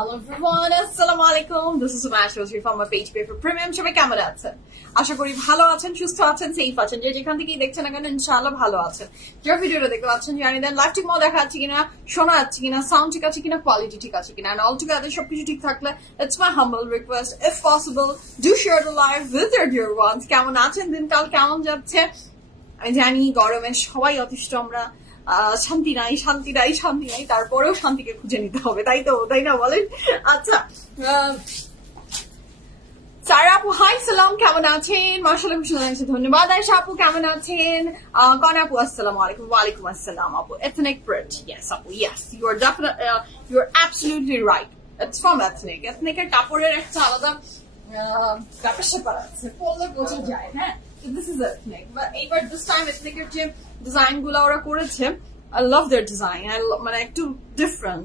Hello everyone, assalamu alaikum. This is Sumash Rosri from my page Paper Premium. সবাই কেমন আছেন? আশা করি ভালো আছেন, সুস্থ আছেন, সেফ আছেন। যে যেখান থেকেই দেখছেন না কেন ইনশাআল্লাহ ভালো আছেন। যারা ভিডিওটা দেখতে পাচ্ছেন জানি দেন লাইভ ঠিক মতো দেখা যাচ্ছে কিনা, শোনা যাচ্ছে কিনা, সাউন্ড ঠিক আছে কিনা, কোয়ালিটি ঠিক আছে কিনা, and all together সবকিছু ঠিক থাকলে it's my humble request, if possible, do share the live with your dear ones. কেমন আছেন, দিনকাল কেমন যাচ্ছে? আমি জানি গরমে সবাই অতিষ্ঠ, আমরা শান্তি নাই শান্তি নাই শান্তি নাই, তারপরেও শান্তিকে খুঁজে নিতে হবে, তাই না বলেন? আচ্ছা, সারা আপু হাই সালাম, কেমন আছেন? মাশাআল্লাহ খুব সুন্দর লাগছে, ধন্যবাদ। আয়েশা আপু কেমন আছেন? কন আপু আসসালামু আলাইকুম। ওয়ালাইকুম আসসালাম আপু। ethnic print, yes আপু, yes, you are definitely you are absolutely right, it's from ethnic এর কাপড়ের একটা আলাদা ব্যাপার স্যাপার আছে, পরলে বোঝা যায়। হ্যাঁ, this is ethnic, but এইবার this time ethnic এর যে ডিজাইন গুলো ওরা করেছে, I love their design. মানে একটু ডিফারেন্ট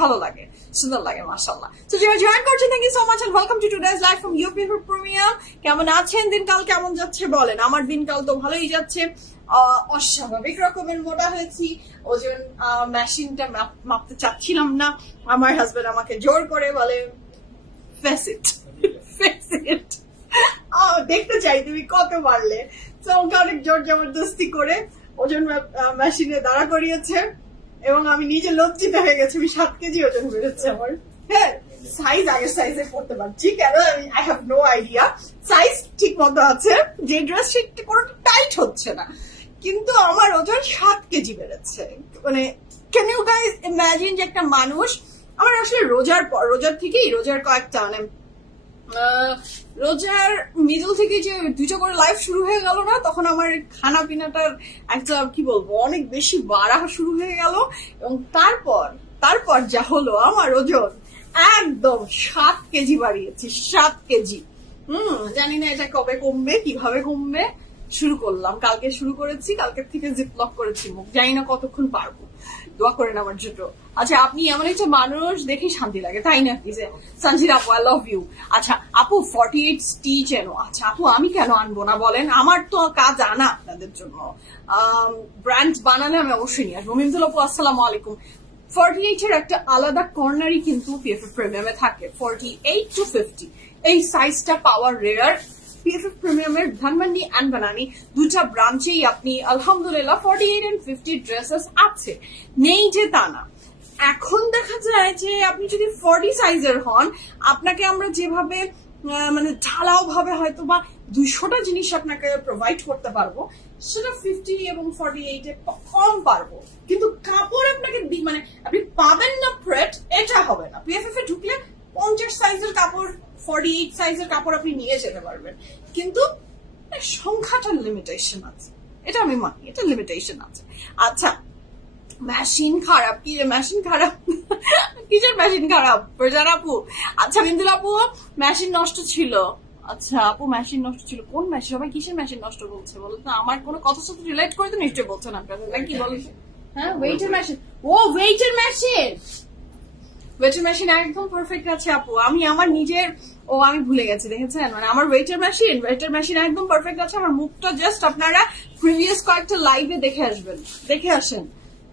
ভালো লাগে, সুন্দর লাগে, মাশাআল্লাহ। তো যারা জয়েন করছেন, thank you so much and welcome to today's live from your paper premium. কেমন আছেন? দিনকাল কেমন যাচ্ছে বলেন? আমার দিনকাল তো ভালোই যাচ্ছে। অস্বাভাবিক রকমের মোটা হয়েছি, ওজন মেশিনটা মাপতে চাচ্ছিলাম না, আমার হাজবেন্ড আমাকে জোর করে বলে ফেস ইট দেখতে চাই তুমি কত বাড়লে। তো আমাকে অনেক জোর জবরদস্তি করে ওজন মেশিনে দাঁড়া করিয়েছে এবং আমি নিজে লজ্জিত হয়ে গেছি। আমি 7 কেজি ওজন বেড়েছে আমার। হ্যাঁ, সাইজ আগের সাইজে পড়তে পারছি, কেন আমি I have no idea. Size ঠিক মতো আছে, যে ড্রেস সেটা কোনোটা টাইট হচ্ছে না, কিন্তু আমার ওজন 7 কেজি বেড়েছে। মানে ক্যান ইউ গাইজ ইমাজিন যে একটা মানুষ, আমার আসলে রোজার থেকেই রোজার কয়েকটা মানে রোজার মিডল থেকে যে 2টা করে লাইভ শুরু হয়ে গেল না, তখন আমার খানা পিনাটার একটা কি বলবো অনেক বেশি বাড়া শুরু হয়ে গেল, এবং তারপর যা হলো, আমার ওজন একদম 7 কেজি বাড়িয়েছি, 7 কেজি। জানি না এটা কবে কমবে, কিভাবে কমবে। শুরু করলাম, কালকে শুরু করেছি, কালকের থেকে জিপ লক করেছি মুখ, জানি না কতক্ষণ পারবো, দোয়া করেন আমার জন্য। আচ্ছা, আপনি এমন একটা মানুষ দেখে শান্তি লাগে, তাই না? প্লিজে সঞ্জিত আপু, আই লাভ ইউ। আচ্ছা আপু 48 স্টিচ এনো। আচ্ছা আপু, আমি কেন আনবো না বলেন? আমার তো কাজ আনা আপনাদের জন্য, ব্র্যান্ড বানালে আমি অবশ্যই নিয়ে আসবো। মিমতুল আপু আসসালামু আলাইকুম। 48 এর একটা আলাদা কর্নারই কিন্তু পিএফএফ প্রিমিয়ামে থাকে, 48 to 50 এই সাইজটা পাওয়ার রেয়ার। পিএফএফ প্রিমিয়ামের ধানমন্ডি এন্ড বানানি 2টা ব্রাঞ্চেই আপনি আলহামদুলিল্লাহ 48 and 50 ড্রেসেস আছে, নেই যে তা না। এখন দেখা যায় যে আপনি যদি 40 সাইজের হন, আপনাকে আমরা যেভাবে মানে ঢালাও ভাবে হয়তো বা 200টা জিনিস আপনাকে প্রোভাইড করতে পারবো, সেটা 50 এবং 48 এ কম পারবো, কিন্তু কাপড় আপনাকে মানে আপনি পাবেন না প্রেট, এটা হবে না। পিএফএফ এ ঢুকলে 50 সাইজের কাপড়, 48 সাইজের কাপড় আপনি নিয়ে যেতে পারবেন, কিন্তু সংখ্যাটার লিমিটেশন আছে, এটা আমি মানি, এটা লিমিটেশন আছে। আচ্ছা, মেশিন খারাপ, কি মেশিন খারাপ? কিসের মেশিন খারাপ প্রজান আপু? আচ্ছা বিন্দুল আপু, মেশিন নষ্ট ছিল। আচ্ছা আপু, মেশিন নষ্ট ছিল, কোন মেশিন? সবাই কিসের মেশিন নষ্ট বলছে বলো তো? আমার কোনো কথার সাথে রিলেট করে তো নিশ্চয়ই বলছেন আপনারা, কি বলেন? হ্যাঁ, ওয়েটের মেশিন। ও ওয়েটের মেশিন একদম পারফেক্ট আছে আপু। আমি আমার নিজের আমি ভুলে গেছি, দেখেছেন? মানে আমার ওয়েটার মেশিন একদম পারফেক্ট আছে। আমার মুখটা জাস্ট আপনারা প্রিভিয়াস কয়েকটা লাইভে দেখে আসেন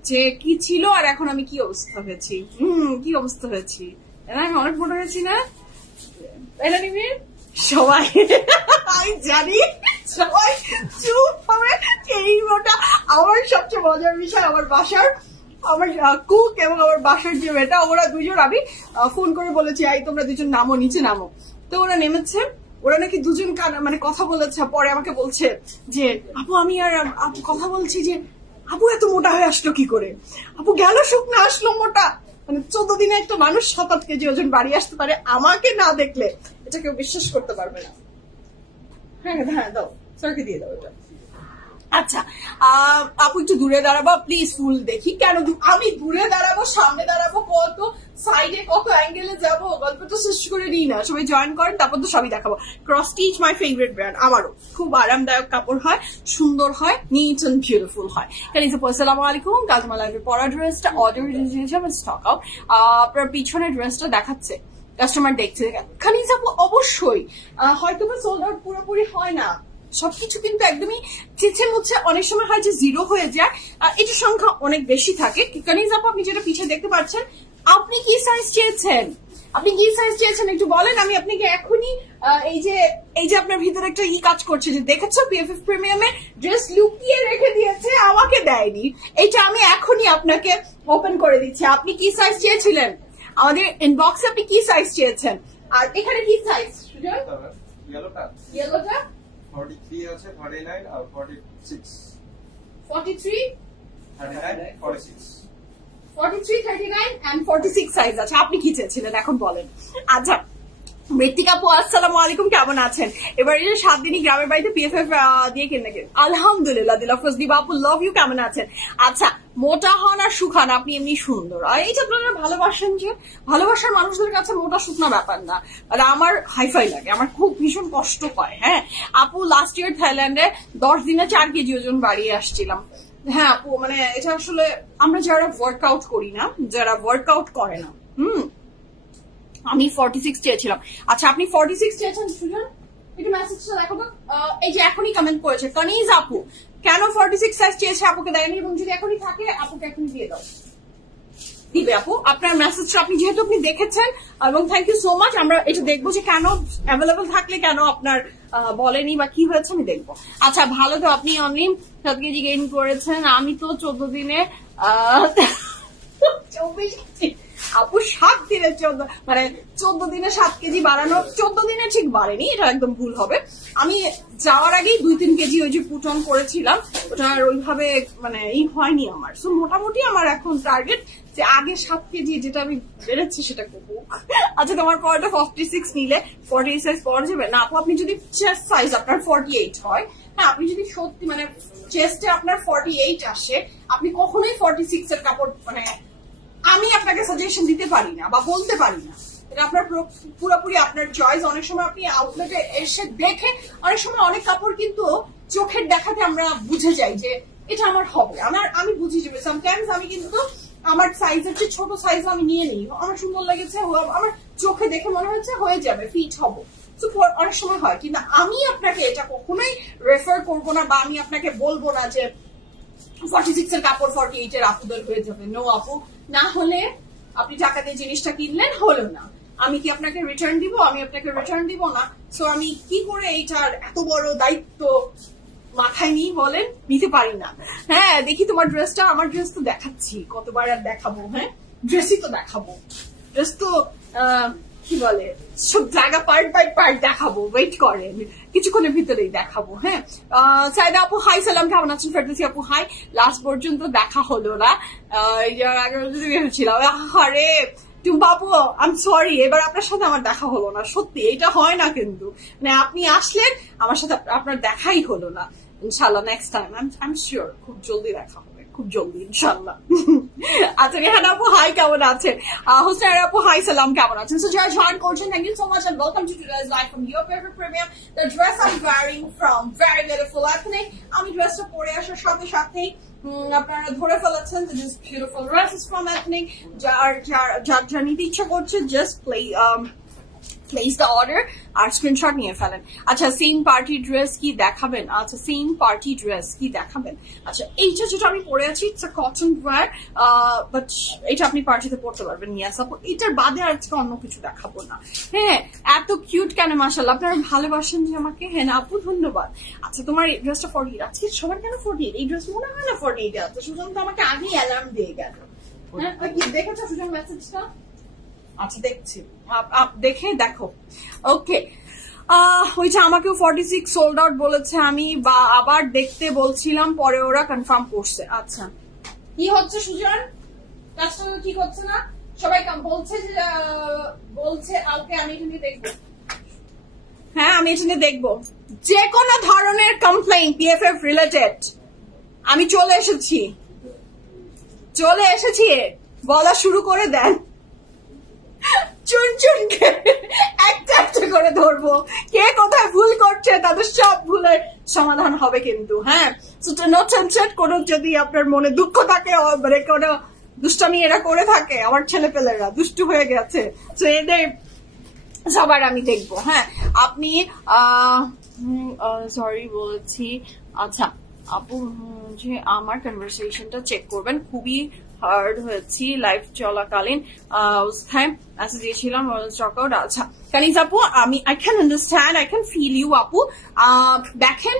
যে কি ছিল আর এখন আমি কি অবস্থা হয়েছি। আমি অনেক মোটা হয়েছি না? এটা নিবি সবাই, আমি জানি সবাই চুপ হবে, এই মোটা। আমার সবচেয়ে মজার বিষয়, আমার বাসার কুক এবং আমার বাসার যে মেয়েটা, ওরা দুজন, আমি ফোন করে বলেছি এই তোমরা দুজন নামো, নিচে নামো। তো ওরা নেমেছে, ওরা নাকি দুজন মানে কথা বলেছে। পরে আমাকে বলছে যে আপু, আমি আর আপু কথা বলছি যে আপু এত মোটা হয়ে আসলো কি করে? আপু গেল শুকনো আসলো মোটা। মানে 14 দিনে একটা মানুষ 7-8 কেজি ওজন বাড়িয়ে আসতে পারে, আমাকে না দেখলে এটা কেউ বিশ্বাস করতে পারবে না। হ্যাঁ দাও, স্যারকে দিয়ে দাও এটা। আচ্ছা আপু একটু দূরে দাঁড়াবো প্লিজ, ফুল দেখি। কেন আমি দূরে দাঁড়াবো, সামনে দাঁড়াবো, কত সাইডে কত অ্যাঙ্গেলে যাবো, গল্পটা শেষ করে নিই না। সবাই জয়েন করেন, তারপর তো সবই দেখাবো। Cross stitch my favourite brand, আমারও খুব আরামদায়ক কাপড় হয়, সুন্দর হয়, নিট অ্যান্ড বিউটিফুল হয়। আসসালামু আলাইকুম। কাল তোমার লাইফে পরা ড্রেসটা অর্ডার দিয়েছে, স্টক আউট। আপনার পিছনে ড্রেসটা দেখাচ্ছে, কাস্টমার দেখছে। খানিজ আপু অবশ্যই হয়তো বা সোল্ড আউট পুরোপুরি হয় না, সবকিছু কিন্তু একদমই চেঁচে মুছে অনেক সময় হয় যে জিরো হয়ে যায়, এটার সংখ্যা অনেক বেশি থাকে। কানিজ আপু আপনি যেটা পিছিয়ে দেখতে পাচ্ছেন, আপনি কি সাইজ চেয়েছেন, আপনি কি সাইজ চেয়েছেন একটু বলেন। আমি আপনাকে এখনই এই যে আপনার ভিতরে একটা কাজ করছে যে দেখেছো পিএফএফ প্রিমিয়ামে ড্রেস লুকিয়ে রেখে দিয়েছে, আমাকে দেয়নি, এটা আমি এখনই আপনাকে ওপেন করে দিচ্ছি। আপনি কি সাইজ চেয়েছিলেন আমাদের ইনবক্সে, আপনি কি সাইজ চেয়েছেন, আর এখানে কি সাইজ ইয়েলোটা 43 আছে, 39 আর 46, 43 39 46, 43 39 and 46 সাইজ আছে। আপনি কি চেয়েছিলেন এখন বলেন। আচ্ছা মৃত্তিকা আপু আসসালামু আলাইকুম, কেমন আছেন? এবার এই 7 দিনই গ্রামের বাড়িতে পিএফএফ দিয়ে কিনে গেলেন, আলহামদুলিল্লাহ। দিলাফরোজ দিবা আপু লাভ ইউ, কেমন আছেন? আচ্ছা মোটা হন আর শুকান, আপনি এমনি সুন্দর, আর এই যে আপনারা ভালোবাসেন, যে ভালোবাসার মানুষদের কাছে মোটা শুকনা ব্যাপার না, আর আমার হাইফাই লাগে, আমার খুব ভীষণ কষ্ট হয়। হ্যাঁ আপু লাস্ট ইয়ার থাইল্যান্ডে 10 দিনে 4 কেজি ওজন বাড়িয়ে আসছিলাম। হ্যাঁ আপু মানে এটা আসলে আমরা যারা ওয়ার্কআউট করি না, যারা ওয়ার্কআউট করে না, আমি 46 চেয়েছিলাম। আচ্ছা আপনি 46 চেয়েছেন সুজন, একটু মেসেজটা দেখো তো। এই যে এখনই কমেন্ট করেছে কানিজ আপু, কেন 46 সাইজ চেয়েছে, আপুকে দেয়নি, এবং যদি এখনই থাকে আপুকে এখনই দিয়ে দাও। দিবে আপু আপনার মেসেজটা, আপনি যেহেতু আপনি দেখেছেন, এবং থ্যাংক ইউ সো মাচ। আমরা এটা দেখবো যে কেন অ্যাভেলেবল থাকলে কেন আপনার বলেনি বা কি হয়েছে, আমি দেখবো। আচ্ছা ভালো তো, আপনি অনলি 7 কেজি গেইন করেছেন, আমি তো 14 দিনে 24 আপু 7 দিনে 14 দিনে 7 কেজি বাড়ানো, 14 দিনে ঠিক বাড়েনি, এটা একদম ভুল হবে। আমি যাওয়ার আগেই 2-3 কেজি ওই যে পুট অন করেছিলাম, ওটা ওইভাবে মানে হয়নি আমার। সো মোটামুটি আমার এখন টার্গেট যে আগে 7 কেজি যেটা আমি বেড়েছি সেটা করবো। আচ্ছা তোমার পরটা 46 নিলে 48 সাইজ পরা যাবে না আপু? আপনি যদি চেস্ট সাইজ আপনার 48 হয়, হ্যাঁ আপনি যদি সত্যি মানে চেস্টে আপনার 48 আসে, আপনি কখনোই 46 এর কাপড় মানে আমি আপনাকে সাজেশন দিতে পারি না বা বলতে পারি না, এটা আপনার পুরোপুরি আপনার চয়েস। অনেক সময় আপনি আউটলেটে এসে দেখে, অনেক সময় অনেক কাপড় কিন্তু চোখের দেখাতে আমরা বুঝে যাই যে এটা আমার হবে, আমি বুঝে যাবে। সামটাইমস আমি কিন্তু আমার সাইজের যে ছোট সাইজ আমি নিয়ে নিই, আমার সুন্দর লেগেছে, আমার চোখে দেখে মনে হচ্ছে হয়ে যাবে, ফিট হবো, অনেক সময় হয়। কিন্তু আমি আপনাকে এটা কখনোই রেফার করবো না, বা আমি আপনাকে বলবো না যে 46 এর কাপড় 48 এর আপুদের হয়ে যাবে। নো আপু, না হলে আপনি টাকা দিয়ে জিনিসটা কিনলেন, হলো না, আমি কি আপনাকে রিটার্ন দিব? আমি আপনাকে রিটার্ন দিব না। সো আমি কি করে এইটার এত বড় দায়িত্ব মাথায় নিই বলেন, নিতে পারি না। হ্যাঁ দেখি তোমার ড্রেসটা, আমার ড্রেস তো দেখাচ্ছি, কতবার আর দেখাবো, হ্যাঁ ড্রেসই তো দেখাবো, ড্রেস তো কি বলে সব জায়গা পার্ট বাই পার্ট দেখাবো, ওয়েট করেন, কিছুক্ষণের ভিতরেই দেখাবো। হ্যাঁ সাইদা আপু হাই, সালাম, কেমন আছেন? ফেরদৌসী আপু হাই, লাস্ট পর্যন্ত দেখা হলো না, ছিলাম, আরে বাবু আই এম সরি, এবার আপনার সাথে আমার দেখা হলো না, সত্যি এটা হয় না, কিন্তু মানে আপনি আসলেন আমার সাথে, আপনার দেখাই হলো না। ইনশাল্লাহ next time I am sure খুব জলদি দেখা হবে, খুব জলদি ইনশাল্লাহ। আচ্ছা রেহানা আপু হাই, কেমন আছেন? হোসেন আপু হাই, সালাম, কেমন আছেন? সো যারা জয়েন করছেন, thank you so much and welcome to today's live from your favorite premium. The dress I'm wearing from Very Beautiful Ethnic. আমি ড্রেসটা পরে আসার সাথে সাথেই আপনারা ধরে ফেলেছেন যে this beautiful dress is from Ethnic. যার নিতে ইচ্ছা করছে জাস্ট প্লেস দ্য অর্ডার আর স্ক্রিনশট নিয়ে ফেলেন। আচ্ছা সেম পার্টি ড্রেস কি দেখাবেন? আচ্ছা সেম পার্টি ড্রেস কি দেখাবেন? আচ্ছা এইটা যেটা আমি পরে আছি it's a cotton wear, but এটা আপনি পার্টিতে পড়তে পারবেন। ইয়াস আপু, এটার বাদে আর আজকে অন্য কিছু দেখাবো না। হ্যাঁ এত কিউট কেন মাশাআল্লাহ, আপনারা ভালোবাসেন যে আমাকে। হ্যাঁ না আপু ধন্যবাদ। আচ্ছা তোমার এই ড্রেসটা 48 আছে, সবার কেন 48? এই ড্রেস মনে হয় না 48 আছে, সুজন তো আমাকে আগেই অ্যালার্ম দিয়ে গেল। হ্যাঁ দেখেছো সুজন মেসেজটা? আচ্ছা দেখছি, দেখে দেখো। ওকে ওইটা আমাকেও 46 সোল্ড আউট বলেছে, আমি আবার দেখতে বলছিলাম, পরে ওরা কনফার্ম করছে। আচ্ছা কি হচ্ছে সুজন, কাজটা ঠিক হচ্ছে না? সবাই বলছে যে বলছে ওকে আমি এটা নিয়ে দেখবো। হ্যাঁ আমি এটা নিয়ে দেখবো, যে কোনো ধরনের কমপ্লেইন পিএফএফ রিলেটেড আমি চলে এসেছি বলা শুরু করে দেন। চুনচুনকে একটা একটা করে ধরবো, কে কোথায় ভুল করছে তাদের সব ভুলের সমাধান হবে কিন্তু। হ্যাঁ, নো টেনশন, কোনো যদি আপনার মনে দুঃখ থাকে, মানে কোনো দুষ্টামি এরা করে থাকে, আমার ছেলেপেলেরা দুষ্টু হয়ে গেছে, তো এদের সবার আমি দেখবো। হ্যাঁ, আপনি সরি বলছি। আচ্ছা আপু, যে আমার কনভারসেশনটা চেক করবেন, খুবই হার্ড হয়েছি লাইভ চলাকালীন অবস্থায় মেসেজ দিয়েছিলাম স্টকআউট। আচ্ছা কানিজ আপু, আমি I can understand, I can feel you আপু। দেখেন,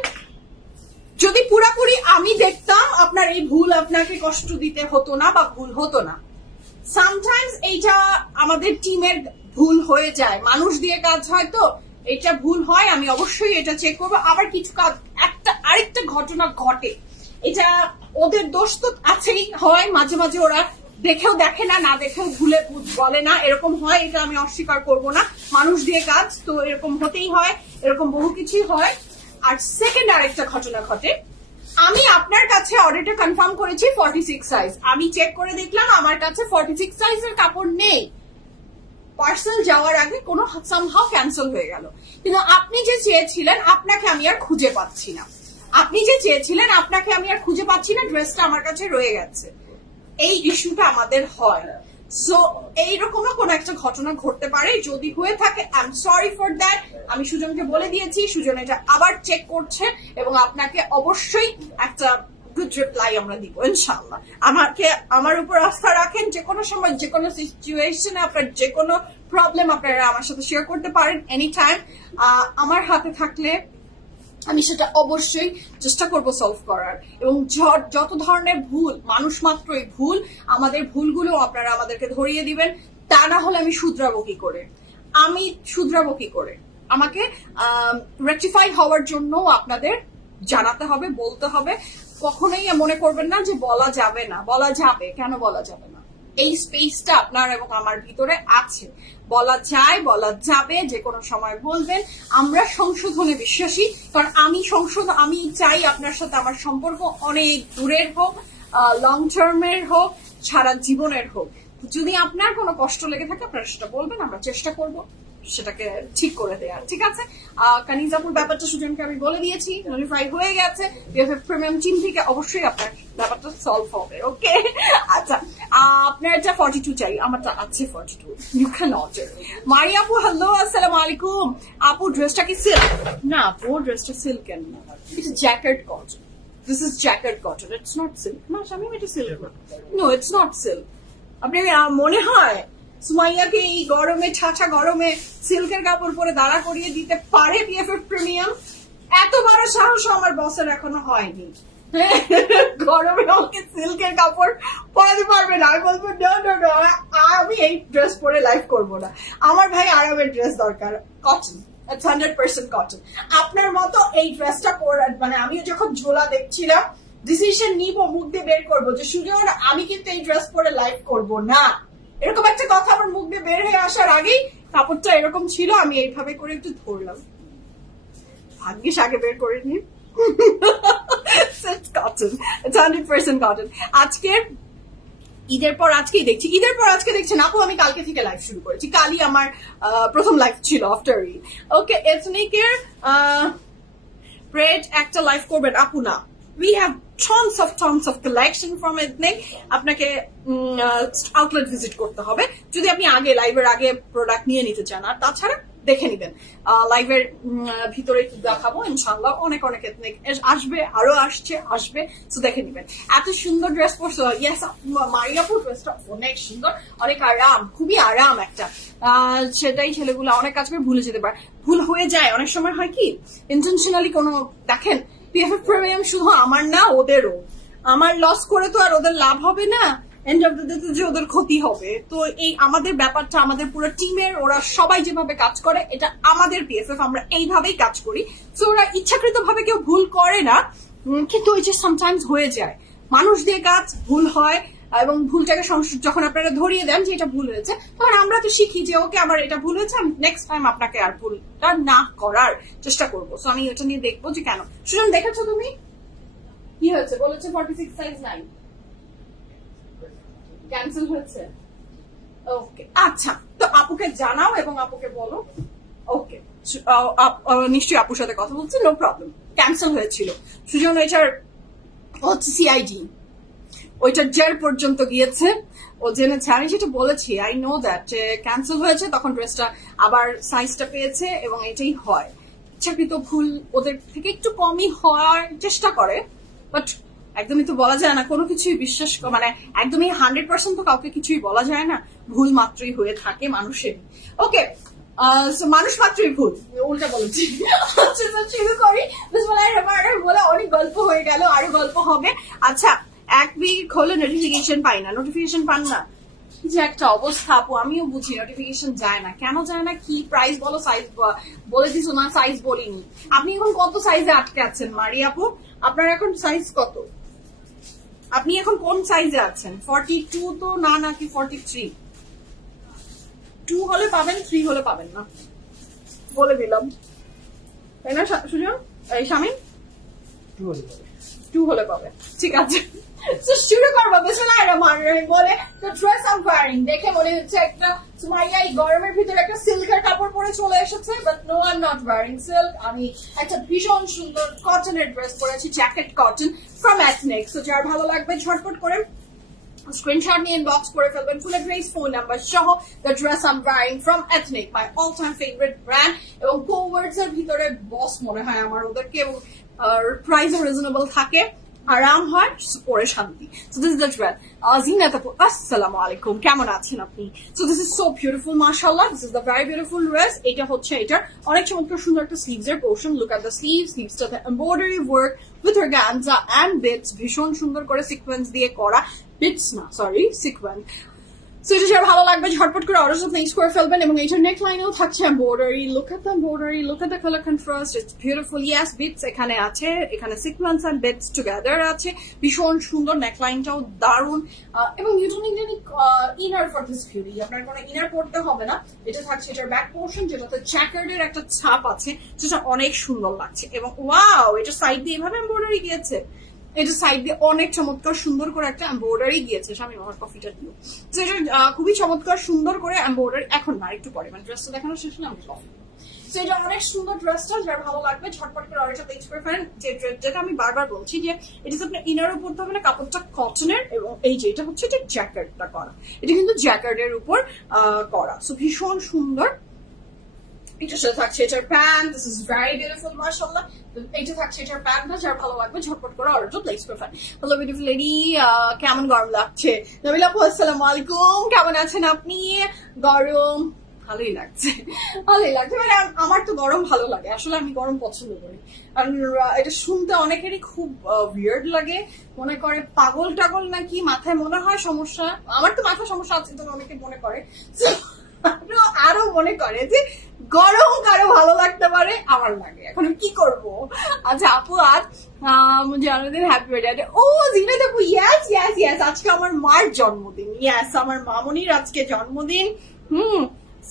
যদি পুরাপুরি আমি দেখতাম আপনার এই ভুল আপনাকে কষ্ট দিতে হতো না বা ভুল হতো না। সামটাইমস এইটা আমাদের টিমের ভুল হয়ে যায়, মানুষ দিয়ে কাজ হয়, তো এটা ভুল হয়, আমি অবশ্যই এটা চেক করবো। আবার কিছু কাজ আরেকটা ঘটনা ঘটে, এটা ওদের দোষ তো আছেই, হয় মাঝে মাঝে ওরা দেখেও দেখে না, না দেখেও ভুলে বলে না, এরকম হয়, এটা আমি অস্বীকার করব না, মানুষ দিয়ে কাজ তো এরকম হতেই হয়, এরকম বহু কিছুই হয়। আর সেকেন্ড আরেকটা ঘটনা ঘটে, আমি আপনার কাছে অর্ডারটা কনফার্ম করেছি 46 সাইজ, আমি চেক করে দেখলাম আমার কাছে 46 সাইজের কাপড় নেই, পার্সেল যাওয়ার আগে কোনো সামহাউ ক্যান্সেল হয়ে গেল। কিন্তু আপনি যে চেয়েছিলেন আপনাকে আমি আর খুঁজে পাচ্ছি না, ড্রেসটা আমার কাছে রয়ে গেছে, এই ইস্যুটা আমাদের হয়। সো এইরকমও কোন একটা ঘটনা ঘটতে পারে, যদি হয়ে থাকে I am sorry for that. আমি সুজনকে বলে দিয়েছি, সুজন এটা আবার চেক করছে এবং আপনাকে অবশ্যই একটা গুড রিপ্লাই আমরা দিব ইনশাআল্লাহ। আমার উপর আস্থা রাখেন, যে কোনো সময় যে কোনো সিচুয়েশনে আপনার যে কোনো প্রবলেম আপনারা আমার সাথে শেয়ার করতে পারেন এনি টাইম। আমার হাতে থাকলে আমি সেটা অবশ্যই চেষ্টা করব সলভ করার। এবং যত ধরনের ভুল, মানুষ মাত্রই ভুল, আমাদের ভুলগুলো আপনারা আমাদেরকে ধরিয়ে দিবেন, তা না হলে আমি শুধরাবো কি করে, আমাকে রেকটিফাই হওয়ার জন্য আপনাদের জানাতে হবে, বলতে হবে। কখনোই মনে করবেন না যে বলা যাবে না, বলা যাবে, কেন বলা যাবে না, এই স্পেসটা আপনার এবং আমার ভিতরে আছে, বলা যায়, বলা যাবে, যে কোনো সময় বলবেন। আমরা সংশোধনে বিশ্বাসী, কারণ আমি চাই আপনার সাথে আমার সম্পর্ক অনেক দূরের হোক, লং টার্মের হোক, সারা জীবনের হোক। যদি আপনার কোনো কষ্ট লেগে থাকে আপনারা সেটা বলবেন, আমরা চেষ্টা করব সেটাকে ঠিক করে দেওয়ার। ঠিক আছে, কানিজাপুর ব্যাপারটা সুজনকে আমি বলে দিয়েছি, নোটিফাই হয়ে গেছে, বিএফএফ প্রিমিয়াম টিম থেকে অবশ্যই আপনার ব্যাপারটা সলভ হবে। ওকে, আচ্ছা আপনার যা 42 চাই, আমারটা আছে 42, ইউ ক্যান অর্ডার। মারি আপু হ্যালো, আসসালামু আলাইকুম। আপু ড্রেসটা কি সিল্ক? না আপু, ড্রেসটা সিল্ক কেন, it's jacket cotton, this is jacket cotton, it's not silk. না আমি এটা silk, no it's not silk. আপনি মনে হয় সুমাইয়াকে এই গরমে, ঠাঠা গরমে সিল্কের কাপড় পরে দাঁড়া করিয়ে দিতে পারে বিএফএফ প্রিমিয়াম? এত বড় সাহস আমার বসের এখনো হয়নি। গরমে আমাকে সিল্কের কাপড় পরাতে পারবে না। আমি বলবো আমি এই ড্রেস পরে লাইভ করবো না, আমার ভাই আরামের ড্রেস দরকার, কটন, 100% কটন। আপনার মতো এই ড্রেসটা পরে, মানে আমি যখন ঝোলা দেখছিলাম ডিসিশন নিব, মুখ দিয়ে বের করবো যে সুজন আমি কিন্তু এই ড্রেস পরে লাইভ করবো না, এরকম একটা কথা আমার মুখ দিয়ে বের হয়ে আসার আগেই কাপড়টা এরকম ছিল, আমি এইভাবে করে একটু ধরলাম, ভাগ্যিস আগে বের করে নি। Cotton, 100% cotton. আজকে ঈদের পর আজকেই দেখছেন আপু, আমি কালকে থেকে লাইভ শুরু করেছি, কালই আমার প্রথম লাইভ ছিল আফটার ঈদ। ওকে, এথনিকের ব্রেড একটা লাইভ করবেন আপু? না, we have tons of collection from ethnic. আপনাকে আউটলেট ভিজিট করতে হবে যদি আপনি লাইভের আগে প্রোডাক্ট নিয়ে নিতে চান, আর তাছাড়া দেখে নিবেন লাইভের ভিতরে দেখাবো ইনশাআল্লাহ। অনেক এথনিক আসবে, আরো আসবে, তো দেখে নিবেন। এত সুন্দর ড্রেস পরছো, ইয়েস মারিয়াপুর ড্রেসটা অনেক সুন্দর, অনেক আরাম, খুবই আরাম একটা, সেটাই ছেলেগুলো অনেক কাজ করে ভুলে যেতে পারে, ভুল হয়ে যায় অনেক সময়। হয় কি ইন্টেনশনালি কোনো, দেখেন বিএফএফ প্রিমিয়াম শুধু আমার না, ওদেরও, আমার লস করে তো আর ওদের লাভ হবে না, এন্ড অফ দ্য ডে যে ওদের ক্ষতি হবে। তো এই আমাদের ব্যাপারটা আমাদের পুরো টিমের, ওরা সবাই যেভাবে কাজ করে এটা আমাদের বিএফএফ, আমরা এইভাবেই কাজ করি। তো ওরা ইচ্ছাকৃত ভাবে কেউ ভুল করে না, কিন্তু ওই যে সামটাইমস হয়ে যায়, মানুষ দিয়ে কাজ, ভুল হয়, এবং ভুলটাকে যখন আপনারা ধরিয়ে দেন যে এটা ভুল হয়েছে, তখন আমরা তো শিখি যে ওকে আমার এটা ভুল হয়েছে, আমি নেক্সট টাইম আপনাকে আর ভুলটা না করার চেষ্টা করবো। সো আমি এটা নিয়ে দেখবো যে কেন। সুজন দেখেছো তুমি? কি হয়েছে বলেছে 46 সাইজ নাই, ক্যান্সেল হয়েছে। ওকে আচ্ছা, তো আপুকে জানাও এবং আপুকে বলো। ওকে নিশ্চয়ই আপুর সাথে কথা বলছে, নো প্রবলেম। ক্যান্সেল হয়েছিল সুজন, এটার হচ্ছে সিআইডি, ওইটার জেল পর্যন্ত গিয়েছে, ও জেনেছে। আমি যেটা বলেছি, আই নো দ্যাট, যে ক্যান্সেল হয়েছে তখন ড্রেসটা আবার সাইজটা পেয়েছে, এবং এটাই হয়। ইচ্ছাকৃত ভুল ওদের থেকে একটু কমই হওয়ার চেষ্টা করে, বাট একদমই তো বলা যায় না কোনো কিছুই বিশ্বাস, মানে একদমই 100% তো কাউকে কিছুই বলা যায় না, ভুল মাত্রই হয়ে থাকে মানুষের। ওকে মানুষ মাত্রই ভুল, উল্টা বলেছি। শুরু করি বলে, অনেক গল্প হয়ে গেল, আরো গল্প হবে। আচ্ছা, এক উইক হলো নোটিফিকেশন পাই না, নোটিফিকেশন পান না, যে একটা অবস্থা আপু, আমিও বুঝি নোটিফিকেশন যায় না, কেন যায় না, কি প্রাইস বলো, সাইজ বলে দিছো না, সাইজ বলিনি। আপনি এখন কত সাইজে আটকে আছেন মারি আপু? আপনার এখন সাইজ কত? আপনি এখন কোন সাইজে আছেন? 42 তো না, নাকি 43? 2 হলে পাবেন, 3 হলে পাবেন না, বলে দিলাম, তাই না সুজন? এই শামিম 2 হলে পাবে, ঠিক আছে। শুরু করবো বলে, তো ড্রেস আম ওয়্যারিং দেখে মনে হচ্ছে একটা সুমাইয়া এই গরমের ভিতরে একটা সিল্কের কাপড় পরে চলে এসেছে, but no, I am not wearing silk. আমি একটা ভীষণ সুন্দর কটনের ড্রেস পরেছি, jacket cotton from Ethnic. So যার ভালো লাগবে ঝটপট করে স্ক্রিনশট নিয়ে ইনবক্স করে ফেলবেন, ফুল অ্যাড্রেস, ফোন নাম্বার সহ। The dress am wearing from Ethnic, my all time favourite brand, এবং কোওয়ার্ডস এর ভিতরে বস মনে হয় আমার ওদেরকে, এবং প্রাইসও রিজনেবল থাকে, আরাম হয়, পরে শান্তি। So this is the dress. Zinat আপু আসসালামু আলাইকুম, কেমন আছেন আপনি? So this is so beautiful, মাশাআল্লাহ, this is the very beautiful dress. এটা হচ্ছে এটার অনেক চমৎকার সুন্দর একটা স্লিভস এর পোর্শন। লুক এট দ্য স্লিভসটাতে embroidery work with organza and beads, ভীষণ সুন্দর করে সিকোয়েন্স দিয়ে করা, বিটস না সরি সিকোয়েন্স। সো এটা যার ভালো লাগবে ঝটপট করে অর্ডার প্লেস করে ফেলবেন, এবং এটার নেক লাইনেও থাকছে embroidery. Look at the embroidery, look at the colour contrast, it's beautiful. Yes, beads এখানে আছে, এখানে সিকোয়েন্স এন্ড বিটস টুগেদার আছে, ভীষণ সুন্দর। নেক লাইনটাও দারুণ, এবং you don't need any inner for this beauty, আপনার কোনো ইনার পড়তে হবে না। এটা থাকছে এটার ব্যাক পোর্শন, যেটাতে চ্যাকার্ডের একটা ছাপ আছে, যেটা অনেক সুন্দর লাগছে। এবং ওয়াও, এটা সাইড দিয়ে এভাবে এমব্রয়ডারি গিয়েছে, এটা সাইড দিয়ে অনেক চমৎকার সুন্দর করে একটা এমব্রয়ডারি গিয়েছে। আমি আমার কফিটা দিল, তো এটা খুবই চমৎকার সুন্দর করে এমব্রয়ডারি। এখন না, একটু পরে, মানে ড্রেসটা দেখানো শেষ হলে আমি কফি। তো এটা অনেক সুন্দর ড্রেসটা, যার ভালো লাগবে ঝটপট করে অর্ডারটা প্লেস করে ফেলেন। যেটা আমি বারবার বলছি, যে এটা আপনার ইনারও পড়তে হবে না, কাপড়টা কটনের, এবং এই যে এটা হচ্ছে এটা জ্যাকেটটা করা, এটা কিন্তু জ্যাকেটের উপর করা। সো ভীষণ সুন্দর। এটার সাথে থাকছে এটার pant, this is very beautiful, মাশাআল্লাহ। এটা থাকছে এটার প্যান্টটা, যার ভালো লাগবে ঝটপট করে অর্ডারটা প্লেস করে ফেলেন। হ্যালো বিউটিফুল লেডি, কেমন গরম লাগছে? নবিলা আপু আসসালামু আলাইকুম, কেমন আছেন আপনি? গরম ভালোই লাগছে, ভালোই লাগছে, মানে আমার তো গরম ভালো লাগে, আসলে আমি গরম পছন্দ করি। আর এটা শুনতে অনেকেরই খুব উইয়ার্ড লাগে, মনে করে পাগল টাগল নাকি, মাথায় মনে হয় সমস্যা। আমার তো মাথায় সমস্যা আছে, তো অনেকে মনে করে, আরো মনে করে যে গরম কারো ভালো লাগতে পারে, আমার লাগে। এখন কি করব? আচ্ছা আপু, আজ জন্মদিন, হ্যাপি বার্থডে। ও জিনা আপু, ইয়েস ইয়েস ইয়েস, আজকে আমার মার জন্মদিন। ইয়েস, আমার মামনির আজকে জন্মদিন।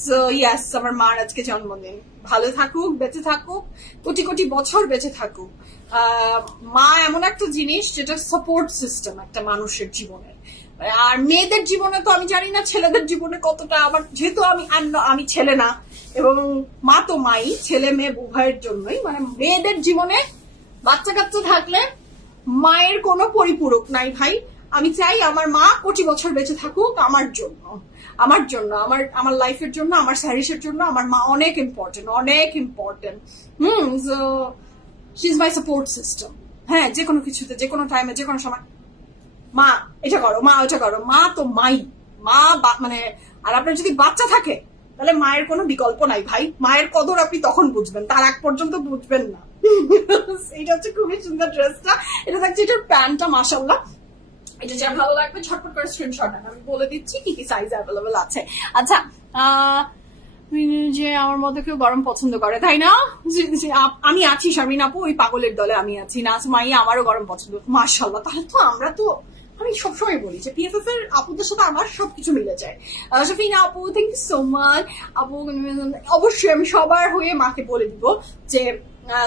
সো ইয়েস, আমার মার আজকে জন্মদিন। ভালো থাকুক, বেঁচে থাকুক, কোটি কোটি বছর বেঁচে থাকুক। মা এমন একটা জিনিস যেটা সাপোর্ট সিস্টেম একটা মানুষের জীবনের। আর মেয়েদের জীবনে তো আমি জানি না ছেলেদের জীবনে কতটা, আমার যেহেতু আমি ছেলে না, এবং মা তো মাই, ছেলে মেয়ে উভয়ের জন্যই, মানে মেয়েদের জীবনে বাচ্চা কাচ্চা থাকলে মায়ের কোনো পরিপূরক নাই ভাই। আমি চাই আমার মা কোটি বছর বেঁচে থাকুক, আমার জন্য, আমার লাইফের জন্য, আমার সারিসের জন্য। আমার মা অনেক ইম্পর্টেন্ট, অনেক important. So she is my support system. হ্যাঁ, যে কোনো কিছুতে, যে কোনো টাইমে, যে কোনো সময় মা এটা করো, মা ওটা করো, মা তো মাই, মা মানে। আর আপনার যদি বাচ্চা থাকে, তাহলে মায়ের কোনো বিকল্প নাই ভাই। মায়ের কদর আপনি তখন বুঝবেন, তার আগ পর্যন্ত বুঝবেন না। এটা হচ্ছে খুবই সুন্দর ড্রেসটা। এটা থাকছে এটার প্যান্টটা, মাশাআল্লাহ। এটা যা ভালো লাগবে ঝটপট করে স্ক্রিনশট নেন, আমি বলে দিচ্ছি কি কি সাইজ অ্যাভেলেবল আছে। আচ্ছা, যে আমার মধ্যে কেউ গরম পছন্দ করে, তাই না? আমি আছি, শারমিন আপু, ওই পাগলের দলে আমি আছি। নাজমাইয়া আমারও গরম পছন্দ, মাশাআল্লাহ। তাহলে তো আমরা তো, আমি সবসময় বলি যে পিএফএফ এর আপুদের সাথে আমার সবকিছু মিলে যায়। শাফিনা আপু, থ্যাংক ইউ সো মাচ আপু। অবশ্যই আমি সবার হয়ে মাকে বলে দিব যে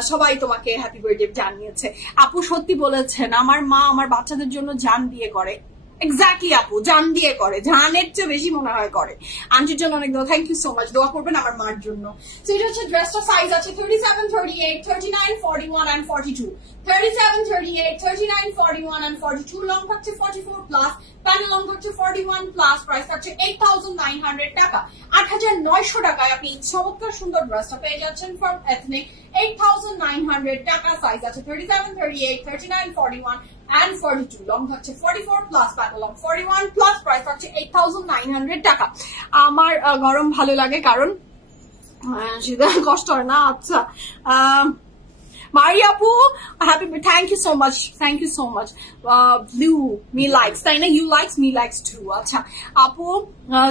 সবাই তোমাকে হ্যাপি বার্থডে জানিয়েছে। আপু সত্যি বলেছেন, আমার মা আমার বাচ্চাদের জন্য জান দিয়ে করে। এক্স্যাক্টলি আপু, জান দিয়ে করে, জানের চেয়ে বেশি মনে হয় করে। আন্টির জন্য অনেক দোয়া, থ্যাংক ইউ সো মাচ। দোয়া করবেন আমার মার জন্য। তো এটা হচ্ছে ড্রেসটা সাইজ আছে 37, 38, 39, 41 and 42। 37, 38, 39, 41 and 42। লং থাকছে 44 প্লাস, প্যান্ট লং থাকছে 41 প্লাস। প্রাইস থাকছে 8,900 টাকা। 8,900 টাকায় আপনি চমৎকার সুন্দর ড্রেসটা পেয়ে যাচ্ছেন ফ্রম এথনিক। 8,900 টাকা। সাইজ আছে 37, 38, 39, 41 and 42। লং থাকছে 44 plus, pant long 41 plus. Price থাকছে 8,900 টাকা। আমার গরম ভালো লাগে কারণ সেটা কষ্ট হয় না। আচ্ছা, Mari Apu, happy, thank you so much, thank you so much. Blue, me likes, তাই না? You likes, me likes too. আচ্ছা আপু,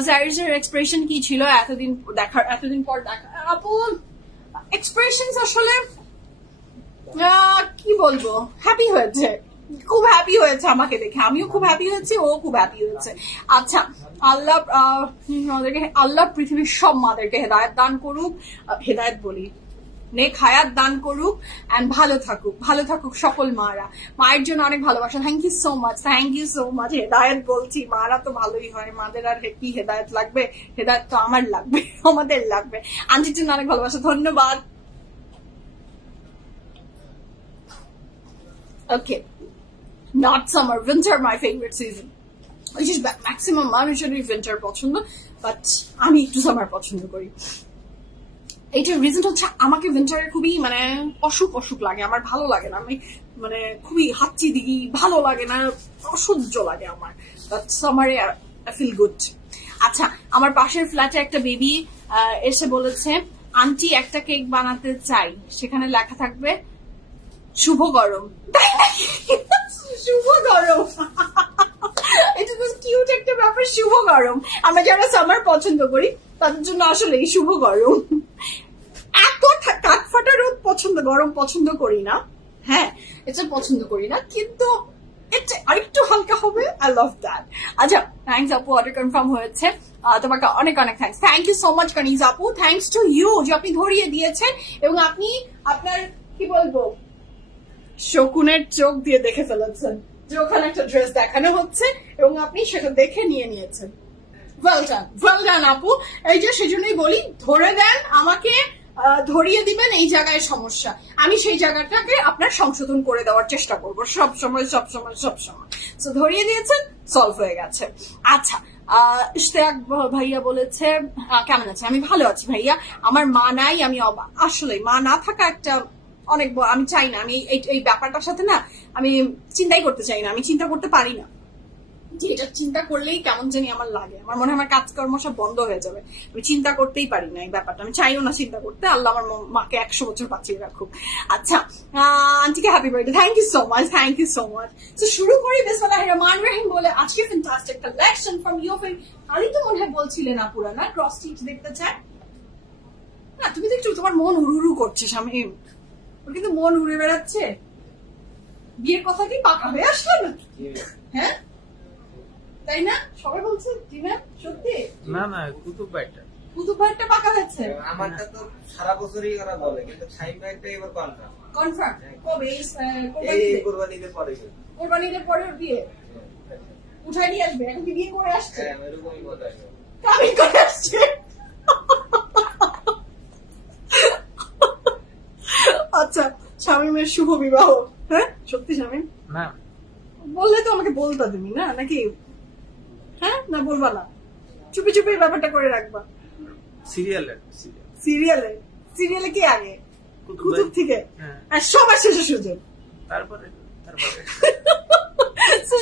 জারিজের এক্সপ্রেশন কি ছিল এতদিন পর দেখা? আপু এক্সপ্রেশনস আসলে কি বলবো, হ্যাপি হয়েছে, খুব হ্যাপি হয়েছে আমাকে দেখে। আমিও খুব হ্যাপি হয়েছি, ও খুব হ্যাপি হয়েছে। আচ্ছা, আল্লাহ পৃথিবীর সব মাদেরকে হেদায়েত দান করুক, হেদায়েত বলি নেক হায়াত দান করুক, এন্ড ভালো থাকুক সকল মারা। মায়ের জন্য অনেক ভালোবাসা। Thank you so much, thank you so much. Hedayet বলছি, মারা তো ভালোই হয়, মাদের আর কি হেদায়েত লাগবে? হেদায়েত তো আমার লাগবে, আমাদের লাগবে। আন্টির জন্য অনেক ভালোবাসা, ধন্যবাদ। Okay, not summer, winter my favourite season. which is maximum মানুষেরই উইন্টার পছন্দ, বাট আমি একটু সামার পছন্দ করি। এইটার রিজন হচ্ছে আমাকে উইন্টারে খুবই মানে অসুখ লাগে, আমার ভালো লাগে না, আমি মানে খুবই হাঁচি দিই, ভালো লাগে না, অসহ্য লাগে আমার। বাট সামারে আই ফিল গুড। আচ্ছা, আমার পাশের ফ্ল্যাটে একটা বেবি এসে বলেছে, আন্টি একটা কেক বানাতে চাই, সেখানে লেখা থাকবে শুভ গরম। শুভ গরম, এটা তো কিউট একটা ব্যাপার, শুভ গরম। আমরা যারা সামার পছন্দ করি তাদের জন্য আসলে শুভ গরম। এত কাঠফাটা রোদ গরম পছন্দ করি না, হ্যাঁ এটা পছন্দ করি না, কিন্তু এটা আরেকটু হালকা হবে, আই লাভ দ্যাট। আচ্ছা, থ্যাংকস আপু, অর্ডার কনফার্ম হয়েছে, তোমাকে অনেক অনেক thanks. Thank you so much Kaniz আপু, থ্যাংকস টু ইউ যে আপনি ধরিয়ে দিয়েছেন এবং আপনি আপনার কি বলবো শকুনের চোখ দিয়ে দেখে ফেলেছেন যে ওখানে একটা ড্রেস দেখানো হচ্ছে এবং আপনি সেটা দেখে নিয়ে নিয়েছেন। ওয়েল ডান আপু। এই যে সেজন্যই বলি, ধরে দেন আমাকে, ধরিয়ে দিবেন এই জায়গায় সমস্যা, আমি সেই জায়গাটাকে আপনার সংশোধন করে দেওয়ার চেষ্টা করবো সব সময়। তো ধরিয়ে দিয়েছেন, সলভ হয়ে গেছে। আচ্ছা, ইশতিয়াক ভাইয়া বলেছে কেমন আছে? আমি ভালো আছি ভাইয়া, আমার মা নাই, আমি আসলে মা না থাকা একটা অনেক, আমি চাই না, আমি এই ব্যাপারটার সাথে না আমি চিন্তাই করতে চাই না, আমি চিন্তা করতে পারি না, যে এটা চিন্তা করলেই কেমন জানি আমার লাগে, আমার মনে হয় আমার কাজকর্ম সব বন্ধ হয়ে যাবে, আমি চিন্তা করতেই পারি না এই ব্যাপারটা, আমি চাইও না চিন্তা করতে। আল্লাহ আমার মাকে 100 বছর বাঁচিয়ে রাখুক। আচ্ছা, আন্টিকে happy birthday, thank you so much, thank you so much. তো শুরু করি বিসমিল্লাহির রহমানির রহিম বলে। আজকে ফ্যান্টাস্টিক কালেকশন ফ্রম ইউফিল। কালই তো মনে হয় বলছিলেন আপুরা না ক্রস স্টিচ দেখতে চায় না, তুমি তো একটু তোমার মন উড়ু করছে শামিম, ওর কিন্তু মন উড়ে বেড়াচ্ছে। বিয়ের কথা কি পাকা হয়ে আসলো নাকি? হ্যাঁ তাই না, সবাই বলছে সত্যি না কুতুব ভাইটা পাকা হয়েছে। আমারটা তো সারা বছরই ওরা বলে, কিন্তু শাইন ভাইটা এবার কনফার্ম। কবে? এই কুরবানিদের পরে বিয়ে উঠাই নিয়ে আসবে। এখন কি বিয়ে করে আসছে? এরকমই বোধ হয়, কামি করে আসছে। আচ্ছা, শামীমের শুভ বিবাহ। হ্যাঁ সত্যি শামীম? না বললে তো আমাকে বলতা তুমি, না নাকি? হ্যাঁ না বলবা না, চুপি চুপি ব্যাপারটা করে রাখবা। সিরিয়ালে কি আগে কুতুব থেকে আর সবার শেষে সুযোগ, তারপরে